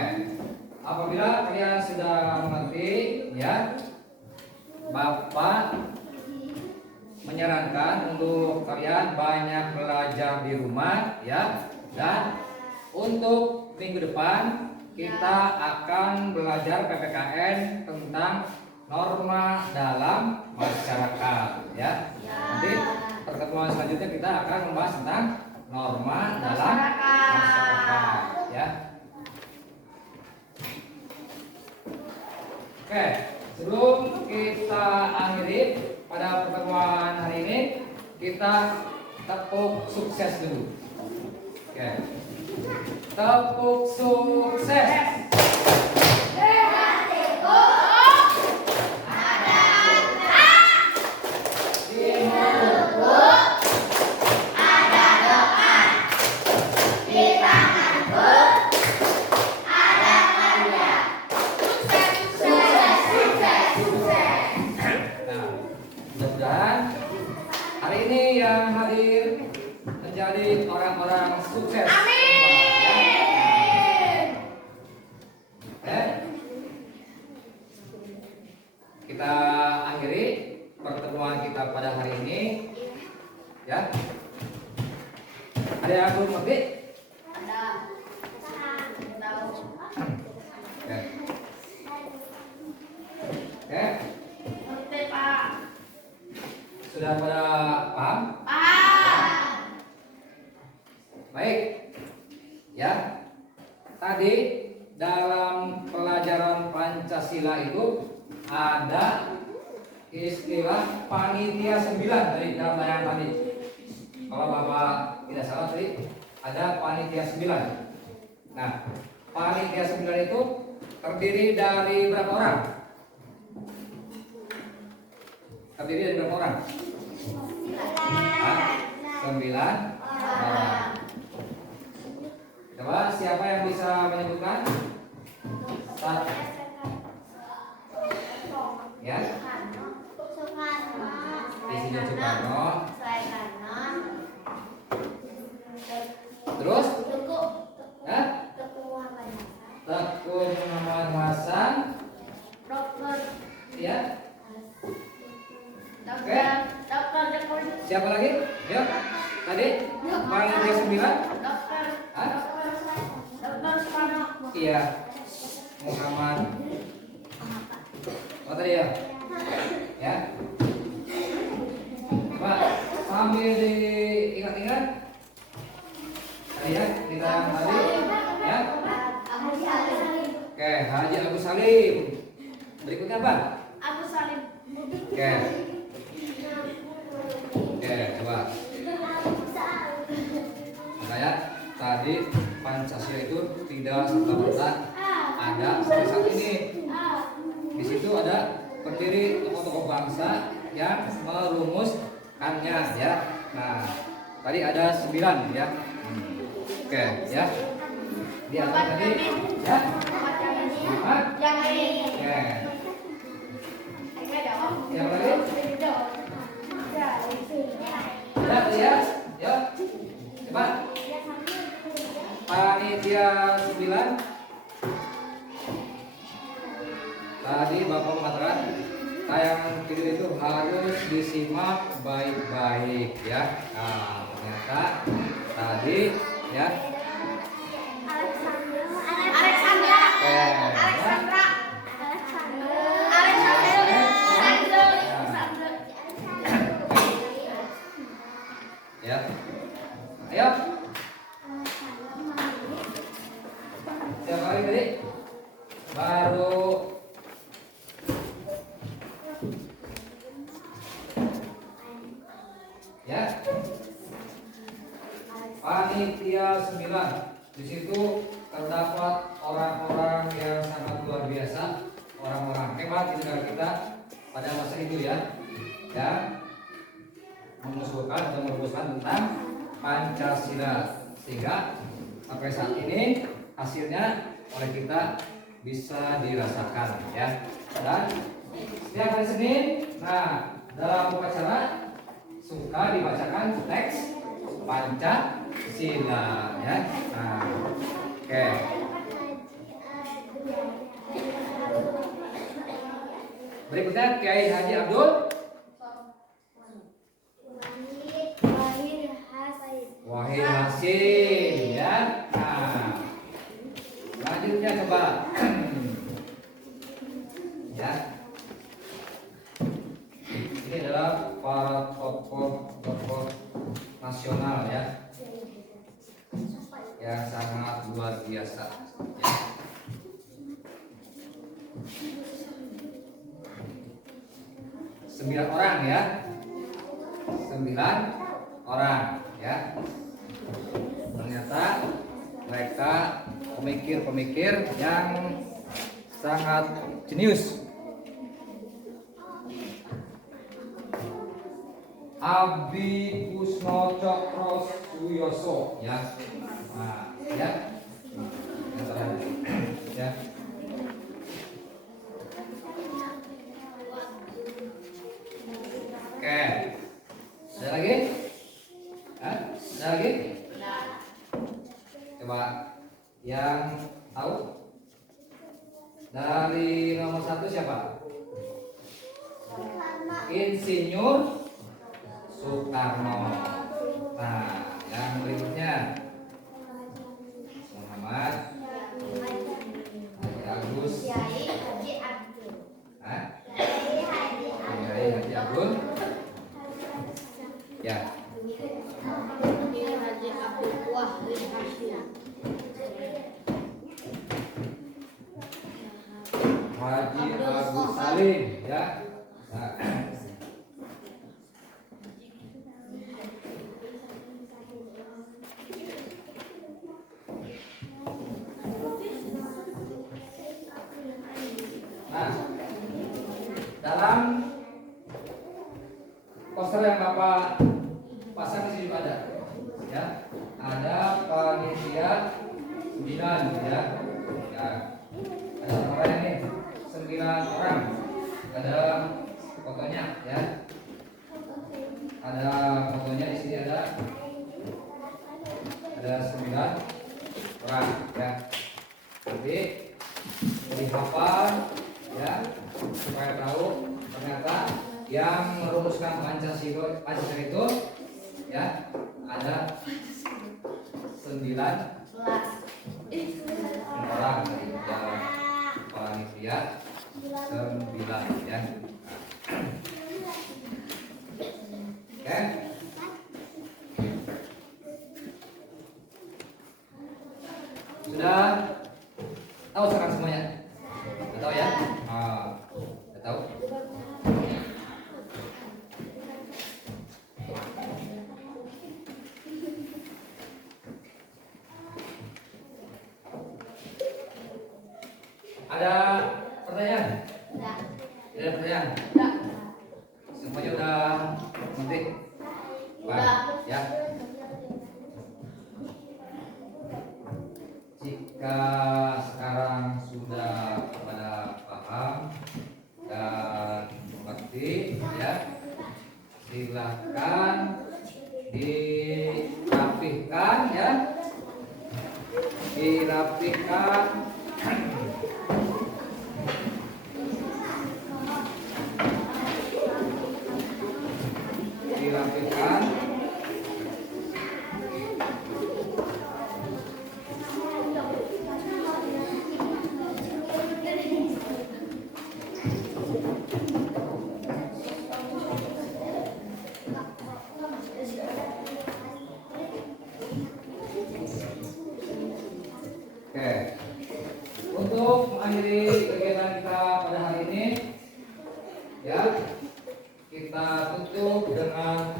Apabila kalian sudah mengerti ya, Bapak menyarankan untuk kalian banyak belajar di rumah ya, dan untuk minggu depan kita akan belajar PPKN tentang norma dalam masyarakat ya. Nanti pertemuan selanjutnya kita akan membahas tentang norma dalam masyarakat ya. Oke, sebelum kita akhiri pada pertemuan hari ini, kita tepuk sukses dulu. Oke, tepuk sukses. Mudah-mudahan hari ini yang hadir menjadi orang-orang sukses. Amin. Kita akhiri pertemuan kita pada hari ini ya. Ada yang belum ngerti? Ada. Tahu. Oke. Oke. Ngerti, Pak. Sudah pada paham? Baik. Ya. Tadi dalam pelajaran Pancasila itu ada istilah panitia 9 dari dalam tayangan tadi. Kalau Bapak tidak salah tadi ada panitia 9. Nah, panitia 9 itu terdiri dari berapa orang? Terdiri dari berapa orang? 9 orang. Coba siapa yang bisa menyebutkan? Ya. Presiden Soekarno. Terus? Ya? Teguh Muhammad Hasan. Ya. Siapa lagi? Yuk. Tadi? Panitia 9? Hah? Iya. Muhammad. Oh tadi ya? Ya. Pak, sambil diingat-ingat. Tadi ya, kita tadi ya. Oke, Haji Agus Salim. Berikutnya apa? Aku Salim. Oke. Oke, coba. Makanya tadi Pancasila itu tidak serta-merta ada saat ini. Di situ ada pendiri tokoh-tokoh bangsa yang merumuskannya ya. Nah, tadi ada 9 ya. Oke, ya. Di atas tadi ya. Muhammad. Oke. Yang lagi? Udah ya. Yuk. Coba. Panitia 9. Tadi Bapak mengatakan tayangan video itu harus disimak baik-baik ya. Nah, ternyata tadi ya. Alexandra. Ya. Ayo. Siapa lagi tadi? Baru ya. Panitia 9 di Di situ terdapat orang-orang yang sangat luar biasa, orang-orang hebat di negara kita pada masa itu ya, yang mengusulkan atau merumuskan tentang Pancasila, sehingga sampai saat ini hasilnya oleh kita bisa dirasakan ya. Dan setiap hari Senin, nah dalam upacara suka dibacakan teks Pancasila ya. Nah, oke. Berikutnya Kiai Haji Abdul Wahid Hasim ya. Nah, selanjutnya coba ya. Ini adalah para tokoh nasional ya, yang sangat luar biasa ya. Sembilan orang ya, 9 orang ya. Ternyata mereka pemikir-pemikir yang sangat jenius. Abi Kusno Cokro Suyoso ya. Nah, ya. Yang terakhir ya. Oke. Ada lagi? Hah? Ada lagi? Coba yang tahu? Dari nomor 1 siapa? Insinyur Soekarno. Nah, yang berikutnya Muhammad Haji Agus. Hah? Kiai Haji Abdul. Ya. Haji Agus Salim ya. Nah. Nah, dalam poster yang Bapak pasang di sini juga ada, ya, ada panitia 9 ya, ya, ada orang ini 9 orang, ada fotonya ya, ada fotonya di sini ada 9 orang ya, jadi dihafal ya, supaya tahu ternyata yang merumuskan Pancasila itu ya ada 9 orang dalam panitia 9 ya. Oke. Sudah tahu sekarang semuanya? Sudah tahu ya? Sudah tahu? Ada pertanyaan? Ada pertanyaan? Semuanya udah ngerti? Baik, ya. Jika sekarang sudah pada paham dan mengerti, ya, silakan dirapihkan, ya, dirapihkan. Dirapikan. Oke. Untuk mengakhiri kegiatan kita pada hari ini, ya, kita tutup dengan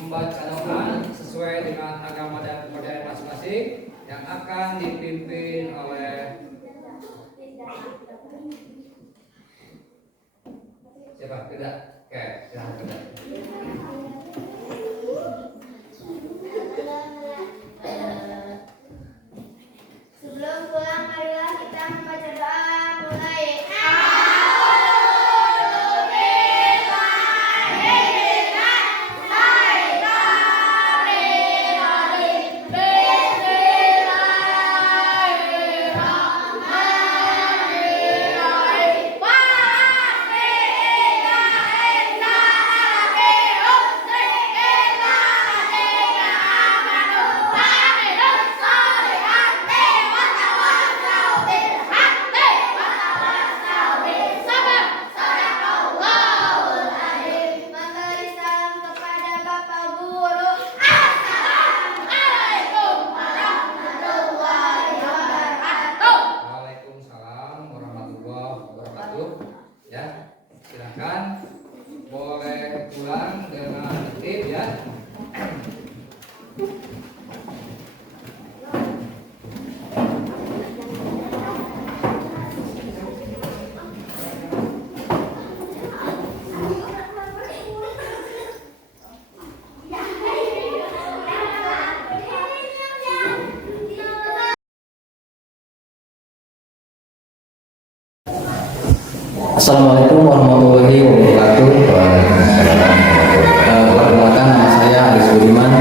membaca doa sesuai dengan agama dan kepercayaan masing-masing yang akan akan dipimpin oleh siapa? Tidak. Oke, silahkan tidak. Sebelum pulang, marilah kita membaca doa. Mulai. Memberi salam kepada Bapak Guru. Assalamualaikum warahmatullahi wabarakatuh. Waalaikumsalam warahmatullahi wabarakatuh. Ya, silakan boleh pulang dengan tertib ya. Assalamualaikum warahmatullahi wabarakatuh. Perkenalkan, nama saya Aris Budiman,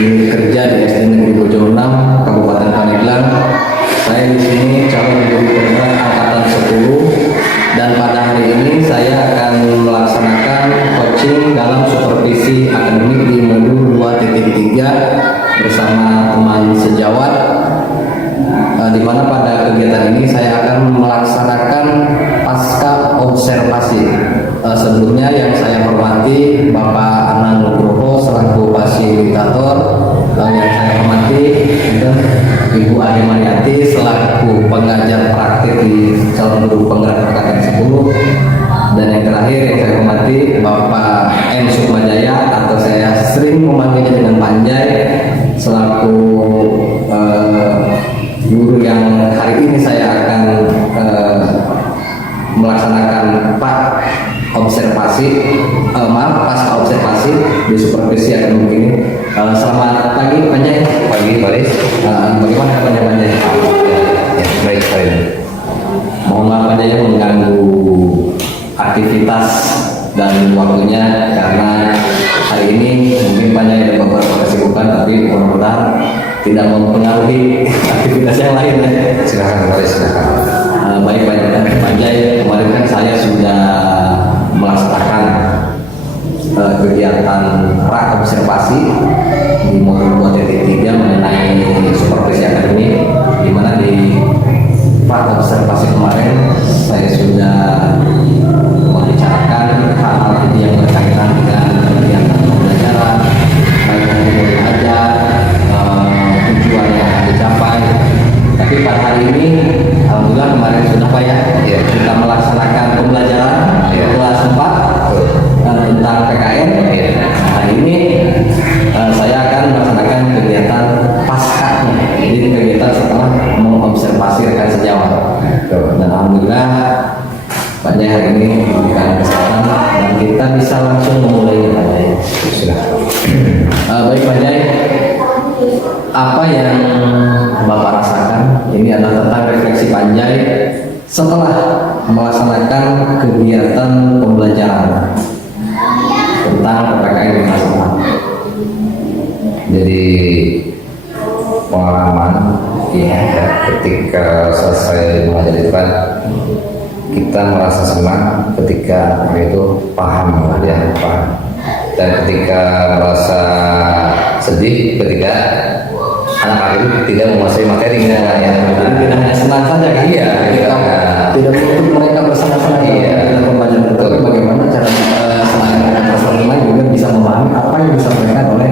ini kerja di SD Negeri Bojong 6, Kabupaten Pandeglang. Saya di sini calon guru penggerak angkatan 10 dan pada hari ini saya akan melaksanakan coaching dalam supervisi akademik di modul 2.3 bersama teman sejawat. Di mana pada kegiatan ini saya akan melaksanakan pasca observasi. Sebelumnya yang saya hormati Bapak Anand Nugroho selaku fasilitator, yang saya hormati dan Ibu Ade Mariati selaku pengajar praktik di calon guru penggerak angkatan 10, dan yang terakhir yang saya hormati Bapak M. Sukmajaya atau saya sering memanggilnya dengan Panjai selaku guru yang hari ini saya akan melaksanakan pasca observasi di supervisi akademik ini. Selamat pagi Panjai. Pagi, Baris. Bagaimana kabarnya Panjai? Ya, baik, baik. Mohon maaf Panjai mengganggu aktivitas dan waktunya karena hari ini mungkin Panjai ada beberapa kesibukan, tapi mudah-mudahan tidak mempengaruhi aktivitas yang lain. Silakan, Baris, silakan. Baik Panjai, kemarin kan saya sudah melaksanakan kegiatan observasi di modul 2.3 mengenai supervisi akademik, di mana di observasi kemarin saya sudah membicarakan hal-hal yang berkaitan dengan kegiatan pembelajaran, baik dari mulai ajar, tujuan yang akan dicapai. Tapi pada hari ini, alhamdulillah kemarin sudah Pak ya, kita melaksanakan pembelajaran kelas 4 tentang PKN. Hari ini saya akan melaksanakan kegiatan paskanya, jadi kegiatan setelah mengobservasi rekan sejawat. Dan alhamdulillah Pak Jaya hari ini diberikan kesempatan dan kita bisa langsung memulai Pak Jaya. Baik Pak Jaya, apa yang Bapak rasakan ini adalah tentang refleksi Panjai setelah melaksanakan kegiatan pembelajaran tentang PPKN di kelas 4. Jadi pengalaman ya, ketika selesai mengajar di depan, kita merasa senang ketika itu paham ya, paham. Dan ketika merasa sedih ketika anak-anak itu tidak menguasai materi ya. Jadi tidak hanya senang saja kan? Iya, tidak menuntut mereka bersama-sama dalam pembelajaran, tapi bagaimana cara selain mereka bersama juga bisa memahami apa yang disampaikan oleh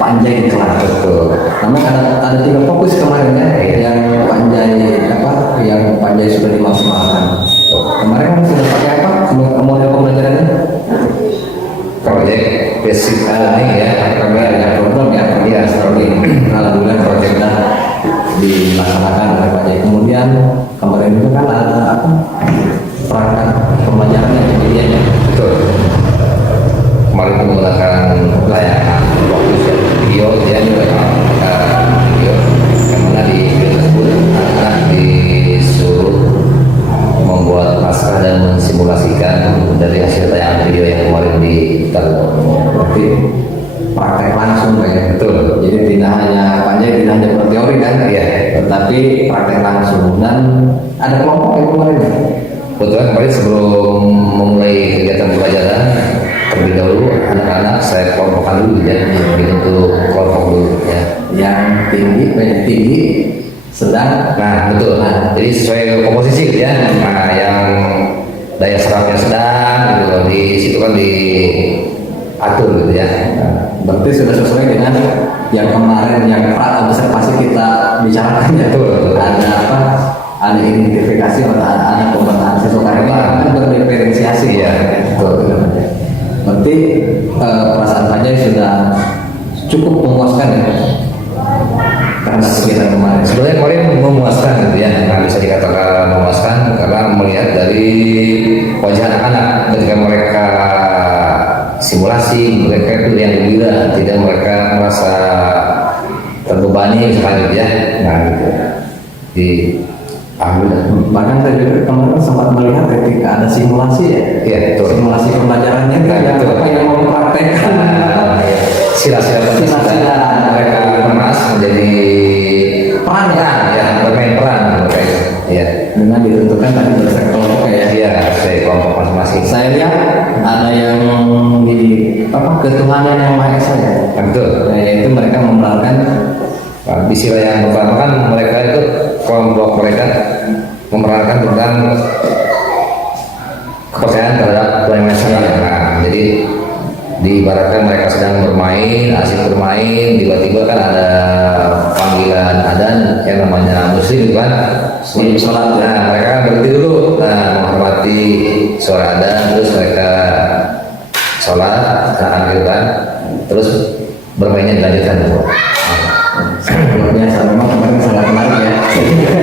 Panjai di kelas. Betul. Namun ada 3 fokus kemarin ya, yang Panjai sudah dimaksimalkan. Kemarin kan sudah pakai apa? Model pembelajarannya? Proyek basic learning ya, Kami ada program ya, alhamdulillah proyek sudah dilaksanakan oleh Pak Jai. Kemudian kemarin juga kan ada apa perangkat pembelajaran yang kemudiannya. Betul. Kemarin itu menggunakan layanan video ya, video yang mana di video tersebut anak disuruh membuat naskah dan mensimulasikan dari hasil tayangan video yang kemarin Berarti praktek langsung kayak. betul. Jadi tidak hanya Pak Jai tidak hanya berteori kan, Iya. tetapi praktek langsung. Dan ada kelompok yang kemarin ya. Kebetulan kemarin sebelum memulai kegiatan pembelajaran terlebih dahulu anak-anak saya kelompokkan dulu ya, dibentuk kelompok dulu ya. Yang tinggi, sedang. Nah betul, jadi sesuai komposisi gitu ya. Nah yang daya serapnya sedang gitu loh, di situ kan diatur gitu ya. Nah, Berarti sudah sesuai dengan yang kemarin yang observasi kita bicarakan ya. Betul. Ada apa? Ada identifikasi atau ada pemetaan siswa karena kan berdiferensiasi Iya, betul. Berarti perasaan Pak Jai sudah cukup memuaskan ya karena kegiatan kemarin. sebenarnya kemarin memuaskan gitu ya. Nah bisa dikatakan memuaskan karena melihat dari wajah anak-anak ketika mereka simulasi, mereka itu yang gembira, tidak mereka merasa terbebani misalkan gitu ya. Nah gitu. Alhamdulillah. Bahkan saya juga kemarin sempat melihat ketika ada simulasi ya. Iya betul. Simulasi pembelajarannya Nah, yang betul. apa yang mempraktekkan Sila-sila tadi Sila-sila. mereka kemas menjadi peran ya, bermain peran mereka itu. Iya. dengan ditentukan tadi berdasarkan kelompok ya. Iya, dari kelompok masing-masing. Saya lihat ada yang di apa ketuhanan yang maha esa ya. Nah, betul. Yaitu mereka memerankan Nah, di sila yang pertama kan mereka itu kelompok mereka memerankan tentang kepercayaan terhadap Tuhan Yang Maha Esa. Nah, jadi diibaratkan mereka sedang bermain, asik bermain, tiba-tiba kan ada panggilan adzan yang namanya muslim itu kan, sebelum sholat ya. Nah, mereka berhenti dulu, menghormati suara adzan, terus mereka sholat, gitu kan, terus bermainnya dilanjutkan. Luar biasa, memang kemarin sangat menarik ya.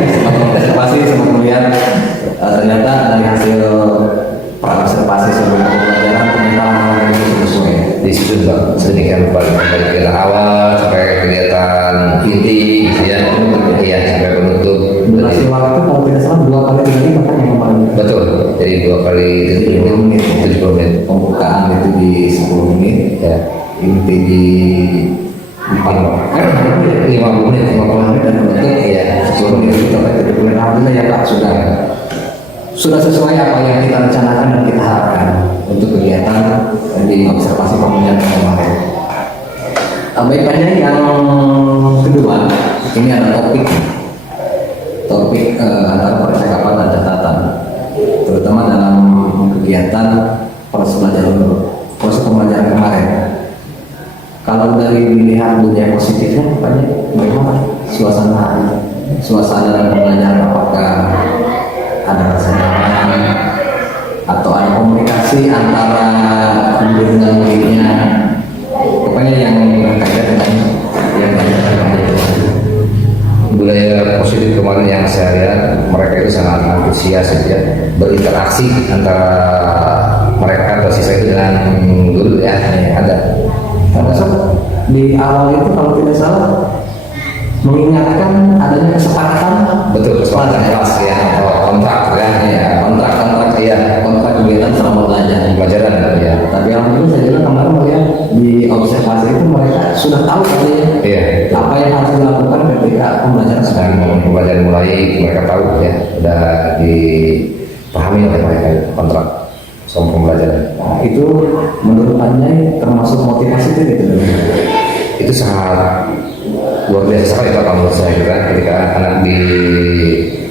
Sempat observasi, sempat melihat ternyata dari hasil observasi sebelum pembelajaran ternyata hal ini sesuai. Disusun Bang, sedemikian rupa dari kegiatan awal sampai kegiatan inti, gitu ya, iya sampai penutup. Durasi waktu kalau tidak salah 2 kali 3 kali bahkan yang kemarin. Betul, jadi 2 kali 70 menit, 70 menit. Pembukaan itu di 10 menit, Ya, inti di 50 menit, 50 menit dan penutup Iya. 10 menit. Kita menit. Alhamdulillah ya Pak sudah sesuai apa yang kita rencanakan dan kita harapkan untuk kegiatan di observasi pembelajaran kemarin. Baik Pak Jai, yang kedua ini ada topik antara percakapan dan catatan, terutama dalam kegiatan proses pembelajaran kemarin. Kalau dari dilihat dunia positifnya, Pak Jai, bagaimana suasana dalam pembelajaran? Apakah ada rasa nyaman atau ada komunikasi antara guru dengan muridnya? Pokoknya yang kaitan dengan yang budaya positif kemarin yang saya lihat, mereka itu sangat antusias ya, berinteraksi antara mereka atau siswa itu dengan guru ya, ada. termasuk di awal itu kalau tidak salah mengingatkan adanya kesepakatan. Betul, kesepakatan kelas ya, atau kontrak ya, kontrak kegiatan selama pelajaran ya. Tapi alhamdulillah saya juga kemarin melihat di observasi itu mereka sudah tahu katanya Iya. apa yang harus dilakukan ketika pembelajaran sedang Dan pembelajaran mulai mereka tahu ya, sudah dipahami oleh mereka kontrak sama pembelajaran. Nah, itu menurut Pak Jai termasuk motivasi itu gitu. Itu sangat luar biasa sekali Pak menurut saya juga, ketika anak dikasih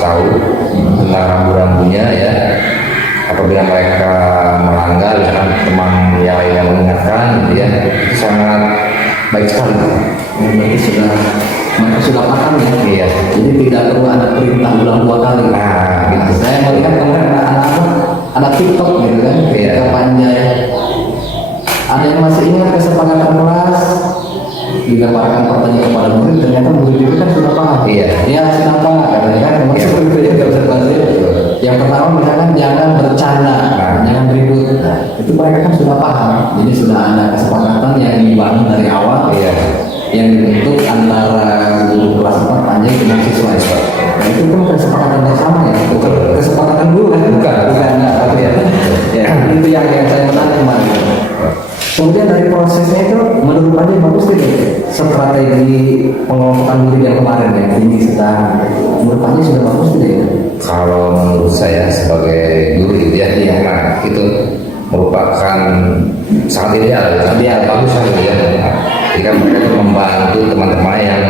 tahu tentang rambu-rambunya ya, apabila mereka melanggar misalkan teman yang lain yang mengingatkan gitu ya, itu sangat baik sekali. Berarti mereka sudah paham ya. Iya. Jadi tidak perlu ada perintah ulang 2 kali. Nah, gitu. Saya melihat kemarin ada TikTok gitu kan, Iya. Pak Jai. Ada yang masih ingat kesepakatan kelas dilemparkan pertanyaan kepada murid, ternyata murid itu kan sudah paham. Iya. Ya sudah paham, katanya kan memang seperti itu ya observasi. Yang pertama misalkan jangan bercanda, jangan ribut. Nah, itu mereka kan sudah paham. Jadi sudah ada kesepakatan yang dibangun dari awal. Iya. Yang dibentuk antara guru kelas 4 Panjai dengan siswa. Nah itu kan kesepakatan bersama ya. Betul. Kesepakatan dulu kan? Bukan, enggak. Tapi ya, itu yang saya menarik kemarin. Kemudian dari prosesnya itu menurut Panjai bagus tidak strategi pengelompokan murid yang kemarin ya, ini sudah menurut Panjai sudah bagus tidak ya? Kalau menurut saya sebagai guru gitu ya, nah, itu merupakan sangat ideal, bagus sekali ya. Jika mereka itu membantu teman-teman yang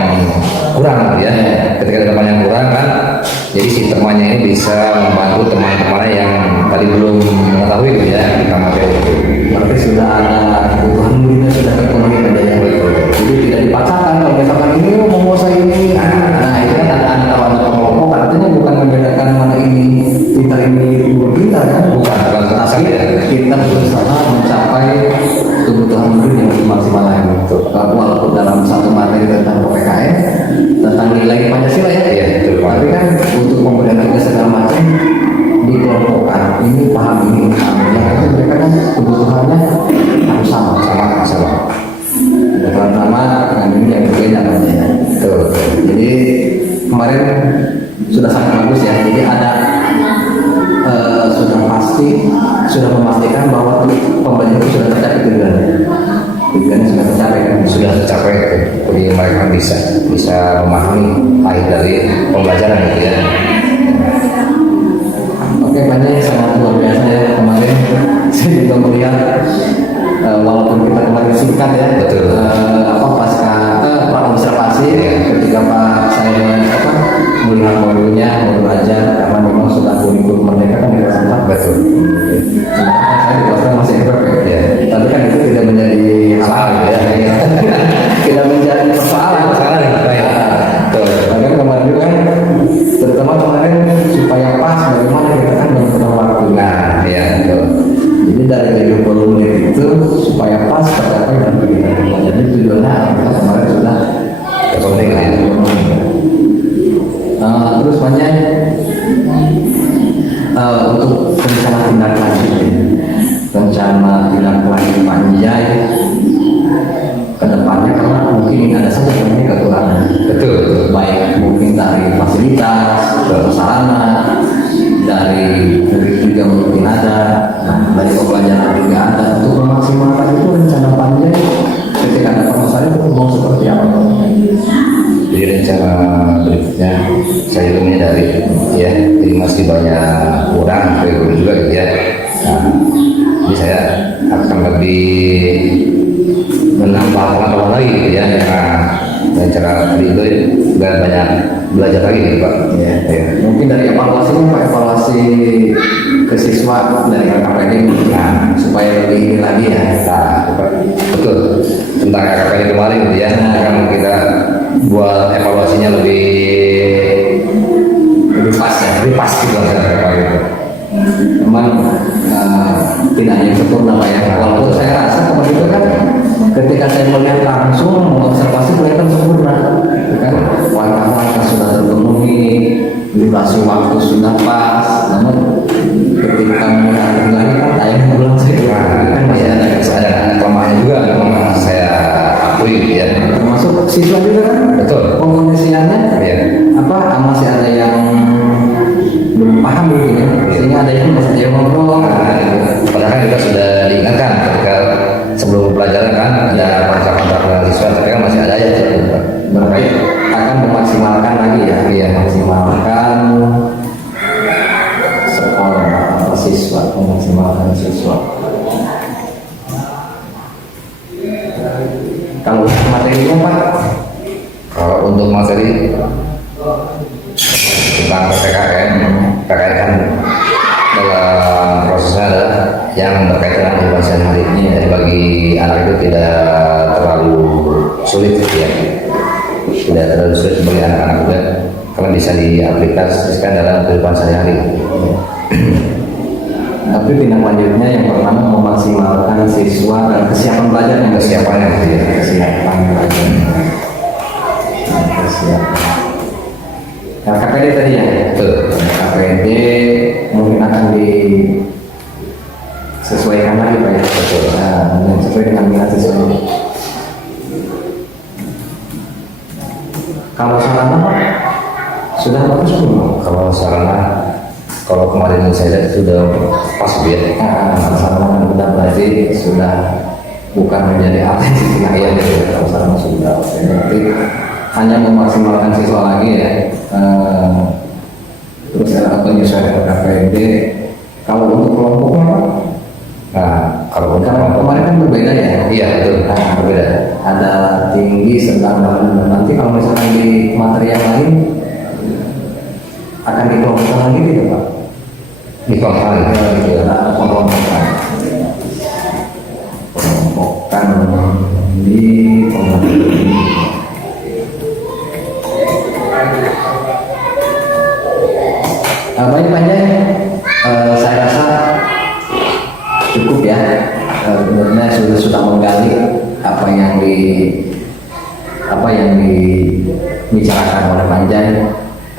kurang ya. Ketika teman yang kurang kan, jadi si temannya ini bisa membantu teman-teman yang tadi belum mengetahui gitu ya tentang materi itu. Berarti sudah ada kebutuhan muridnya sudah terpenuhi ada yang jadi tidak dipaksakan kalau misalkan ini mau menguasai ini. Nah itu kan kalau ada kelompok artinya bukan membedakan mana ini pintar ini guru pintar kan, bukan tapi kita berusaha mencapai kebutuhan murid yang maksimal lagi. Walaupun dalam satu materi tentang PPKN tentang nilai Pancasila ya, tapi kan untuk pemberian tugas segala macam dikelompokkan, ini paham ini paham, yang itu mereka kan kebutuhannya harus sama. Bukan sama dengan ini yang berbeda namanya. Jadi kemarin sudah sangat bagus ya. Jadi ada sudah memastikan bahwa pembelajaran itu sudah tercapai tujuannya sudah tercapai kan? Sudah tercapai, jadi mereka bisa memahami akhir dari pembelajaran gitu ya. Oke, Panjai sangat luar biasa ya kemarin. Saya juga melihat walaupun kita kemarin singkat ya, betul. Pasca observasi ketika Pak saya melihat modul ajar karena memang sudah kurikulum merdeka kan di kelas 4. Betul. Saya di kelas masih FPP ya. Tapi kan itu tidak menjadi hal ya. Tidak menjadi persoalan. Bahkan kemarin juga kan, terutama kemarin supaya pas bagaimana kita kan dalam waktu. Nah, ya betul. Jadi dari 30 menit itu supaya pas tercapai dan begitu. Jadi tujuannya kita kemarin sudah penting ya. Terus Panjai untuk rencana tindak lanjut Panjai ke depannya karena mungkin ada saja ini kekurangan. Betul. Baik mungkin dari fasilitas, sarana, dari juga mungkin ada, dari pembelajaran juga ada. Untuk memaksimalkan itu rencana Panjai ketika ada permasalahan itu mau seperti apa? Jadi rencana berikutnya saya juga menyadari ya, jadi masih banyak kurang kurikulum juga gitu ya. Nah, jadi saya akan lebih menambah pengetahuan lagi gitu ya. Nah, dan cara tadi itu dan banyak belajar lagi gitu Pak. Ya. Mungkin dari evaluasinya Pak, evaluasi ke siswa dari KKPD supaya lebih ini lagi ya. Nah, betul tentang KKPD kemarin gitu ya. Kan kita buat evaluasinya lebih pas ya, lebih pas gitu gitu. Memang tidak hanya sempurna Pak ya. Walaupun saya rasa kemarin itu kan ketika saya melihat langsung mengobservasi kelihatan sempurna, kan warna-warna sudah terpenuhi, durasi waktu sudah pas. Namun ketika melihat lagi kan tayang belum kan masih ada kelemahan juga memang saya akui gitu ya. Termasuk siswa juga kan. Betul. Komunikasiannya masih ada yang belum paham mungkin ya. Sehingga ada yang masih dia ngobrol. Padahal kita sudah diingatkan ketika sebelum pelajaran kan ada kontak-kontak dengan siswa, tapi kan masih ada aja. Berarti akan memaksimalkan lagi ya. Iya, maksimalkan sekolah atau siswa, memaksimalkan siswa. Kalau materinya Pak? Kalau untuk materi tentang PPKN kan dalam prosesnya adalah yang berkaitan dengan kehidupan sehari-hari ini. Jadi bagi anak itu tidak terlalu sulit ya, tidak terlalu sulit bagi anak-anak juga karena bisa diaplikasikan dalam kehidupan sehari-hari. Tapi tindak lanjutnya yang pertama memaksimalkan siswa dan kesiapan belajar yang Kesiapan yang kesiapan belajar. Kesiapan. Nah, KPD tadi ya, betul. KPD mungkin akan disesuaikan lagi Pak ya. Betul. Nah, sesuai dengan minat siswa. Kalau sarana sudah bagus belum? Kalau sarana, kalau kemarin saya lihat sudah pas ya. Sarana benar berarti sudah bukan menjadi atlet sih, nah, ya, kalau sarana sudah. Berarti hanya memaksimalkan siswa lagi ya. Terus penyesuaian KPD. Kalau untuk kelompoknya Pak? Nah, kalau untuk Karena kemarin kan berbeda ya. iya betul, berbeda. Ada tinggi, sedang, dan nanti kalau misalkan di materi yang lain akan dikelompokkan lagi tidak Pak? Di kelompok Ya, gitu. Ada pengelompokan. Pengelompokan di pengelompokan. Baik Pak Jai, saya rasa cukup ya. Benar sudah menggali apa yang dibicarakan oleh Panjai.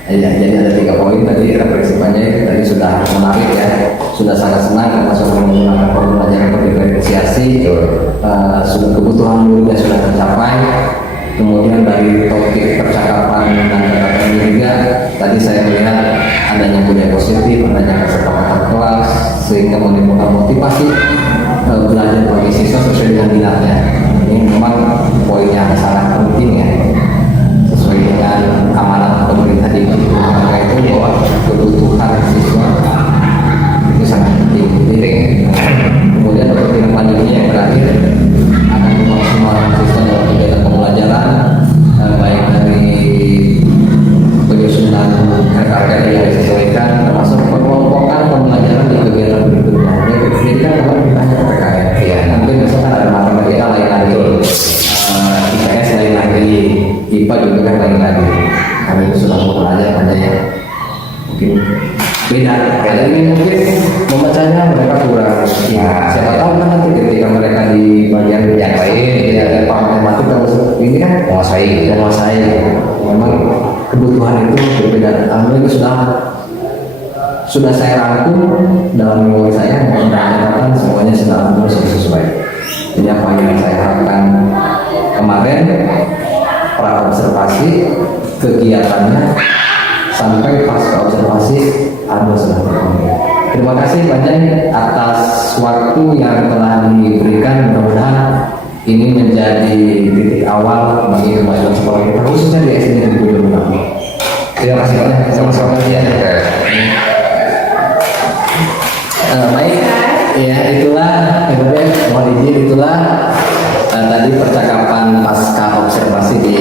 Ya, jadi ada 3 poin tadi refleksi Panjai tadi sudah menarik ya, sudah sangat senang karena sudah menggunakan pembelajaran berdifferensiasi. Sudah kebutuhan gurunya sudah tercapai. Kemudian dari topik percakapan dan kata-kata juga tadi saya melihat adanya budaya positif, adanya kesepakatan kelas sehingga menimbulkan motivasi belajar bagi siswa sesuai dengan minatnya. Ini memang poin yang sangat penting ya, sesuai dengan amanat pemerintah di maka itu bahwa kebutuhan siswa itu sangat penting. Kemudian untuk tindak lanjutnya yang terakhir akan memaksimalkan siswa dalam kegiatan pembelajaran baik dari penyusunan RKKD yang disesuaikan termasuk pengelompokan pembelajaran di kegiatan berikutnya. Jadi kan kalau kita hanya PPKN, ya mungkin misalkan ada matematika lain lagi, IPS lain lagi, IPA juga kan lain lagi. Kami itu sudah mau belajar aja ya, mungkin beda. Ada ini mungkin memecahnya mereka kurang. Ya, siapa tahu kan nanti ketika mereka di bagian yang lain, ya ada matematik kalau seperti ini kan menguasai. Memang kebutuhan itu berbeda. Alhamdulillah sudah saya rangkum dalam memori saya, catatan semuanya sudah sesuai. Jadi apa yang saya harapkan kemarin pra-observasi kegiatannya sampai pasca observasi ada sudah terpenuhi. Terima kasih banyak atas waktu yang telah diberikan. Mudah-mudahan ini menjadi titik awal bagi kemajuan sekolah kita khususnya di SD Negeri Bojong 6. Terima kasih banyak. Sama-sama ya. Baik, ya itulah mohon izin tadi percakapan pasca observasi di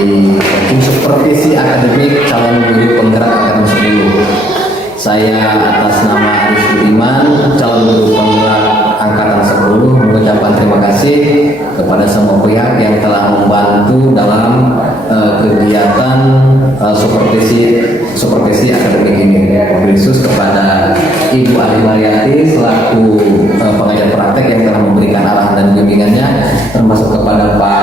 supervisi akademik calon guru penggerak akademi 10. Saya atas nama Aris Budiman, calon guru penggerak angkatan 10, mengucapkan terima kasih kepada semua pihak yang telah membantu dalam kegiatan supervisi akademik ini. Wabil khusus kepada Ibu Adi Mariati selaku pengajar praktek yang telah memberikan arahan dan bimbingannya, termasuk kepada Pak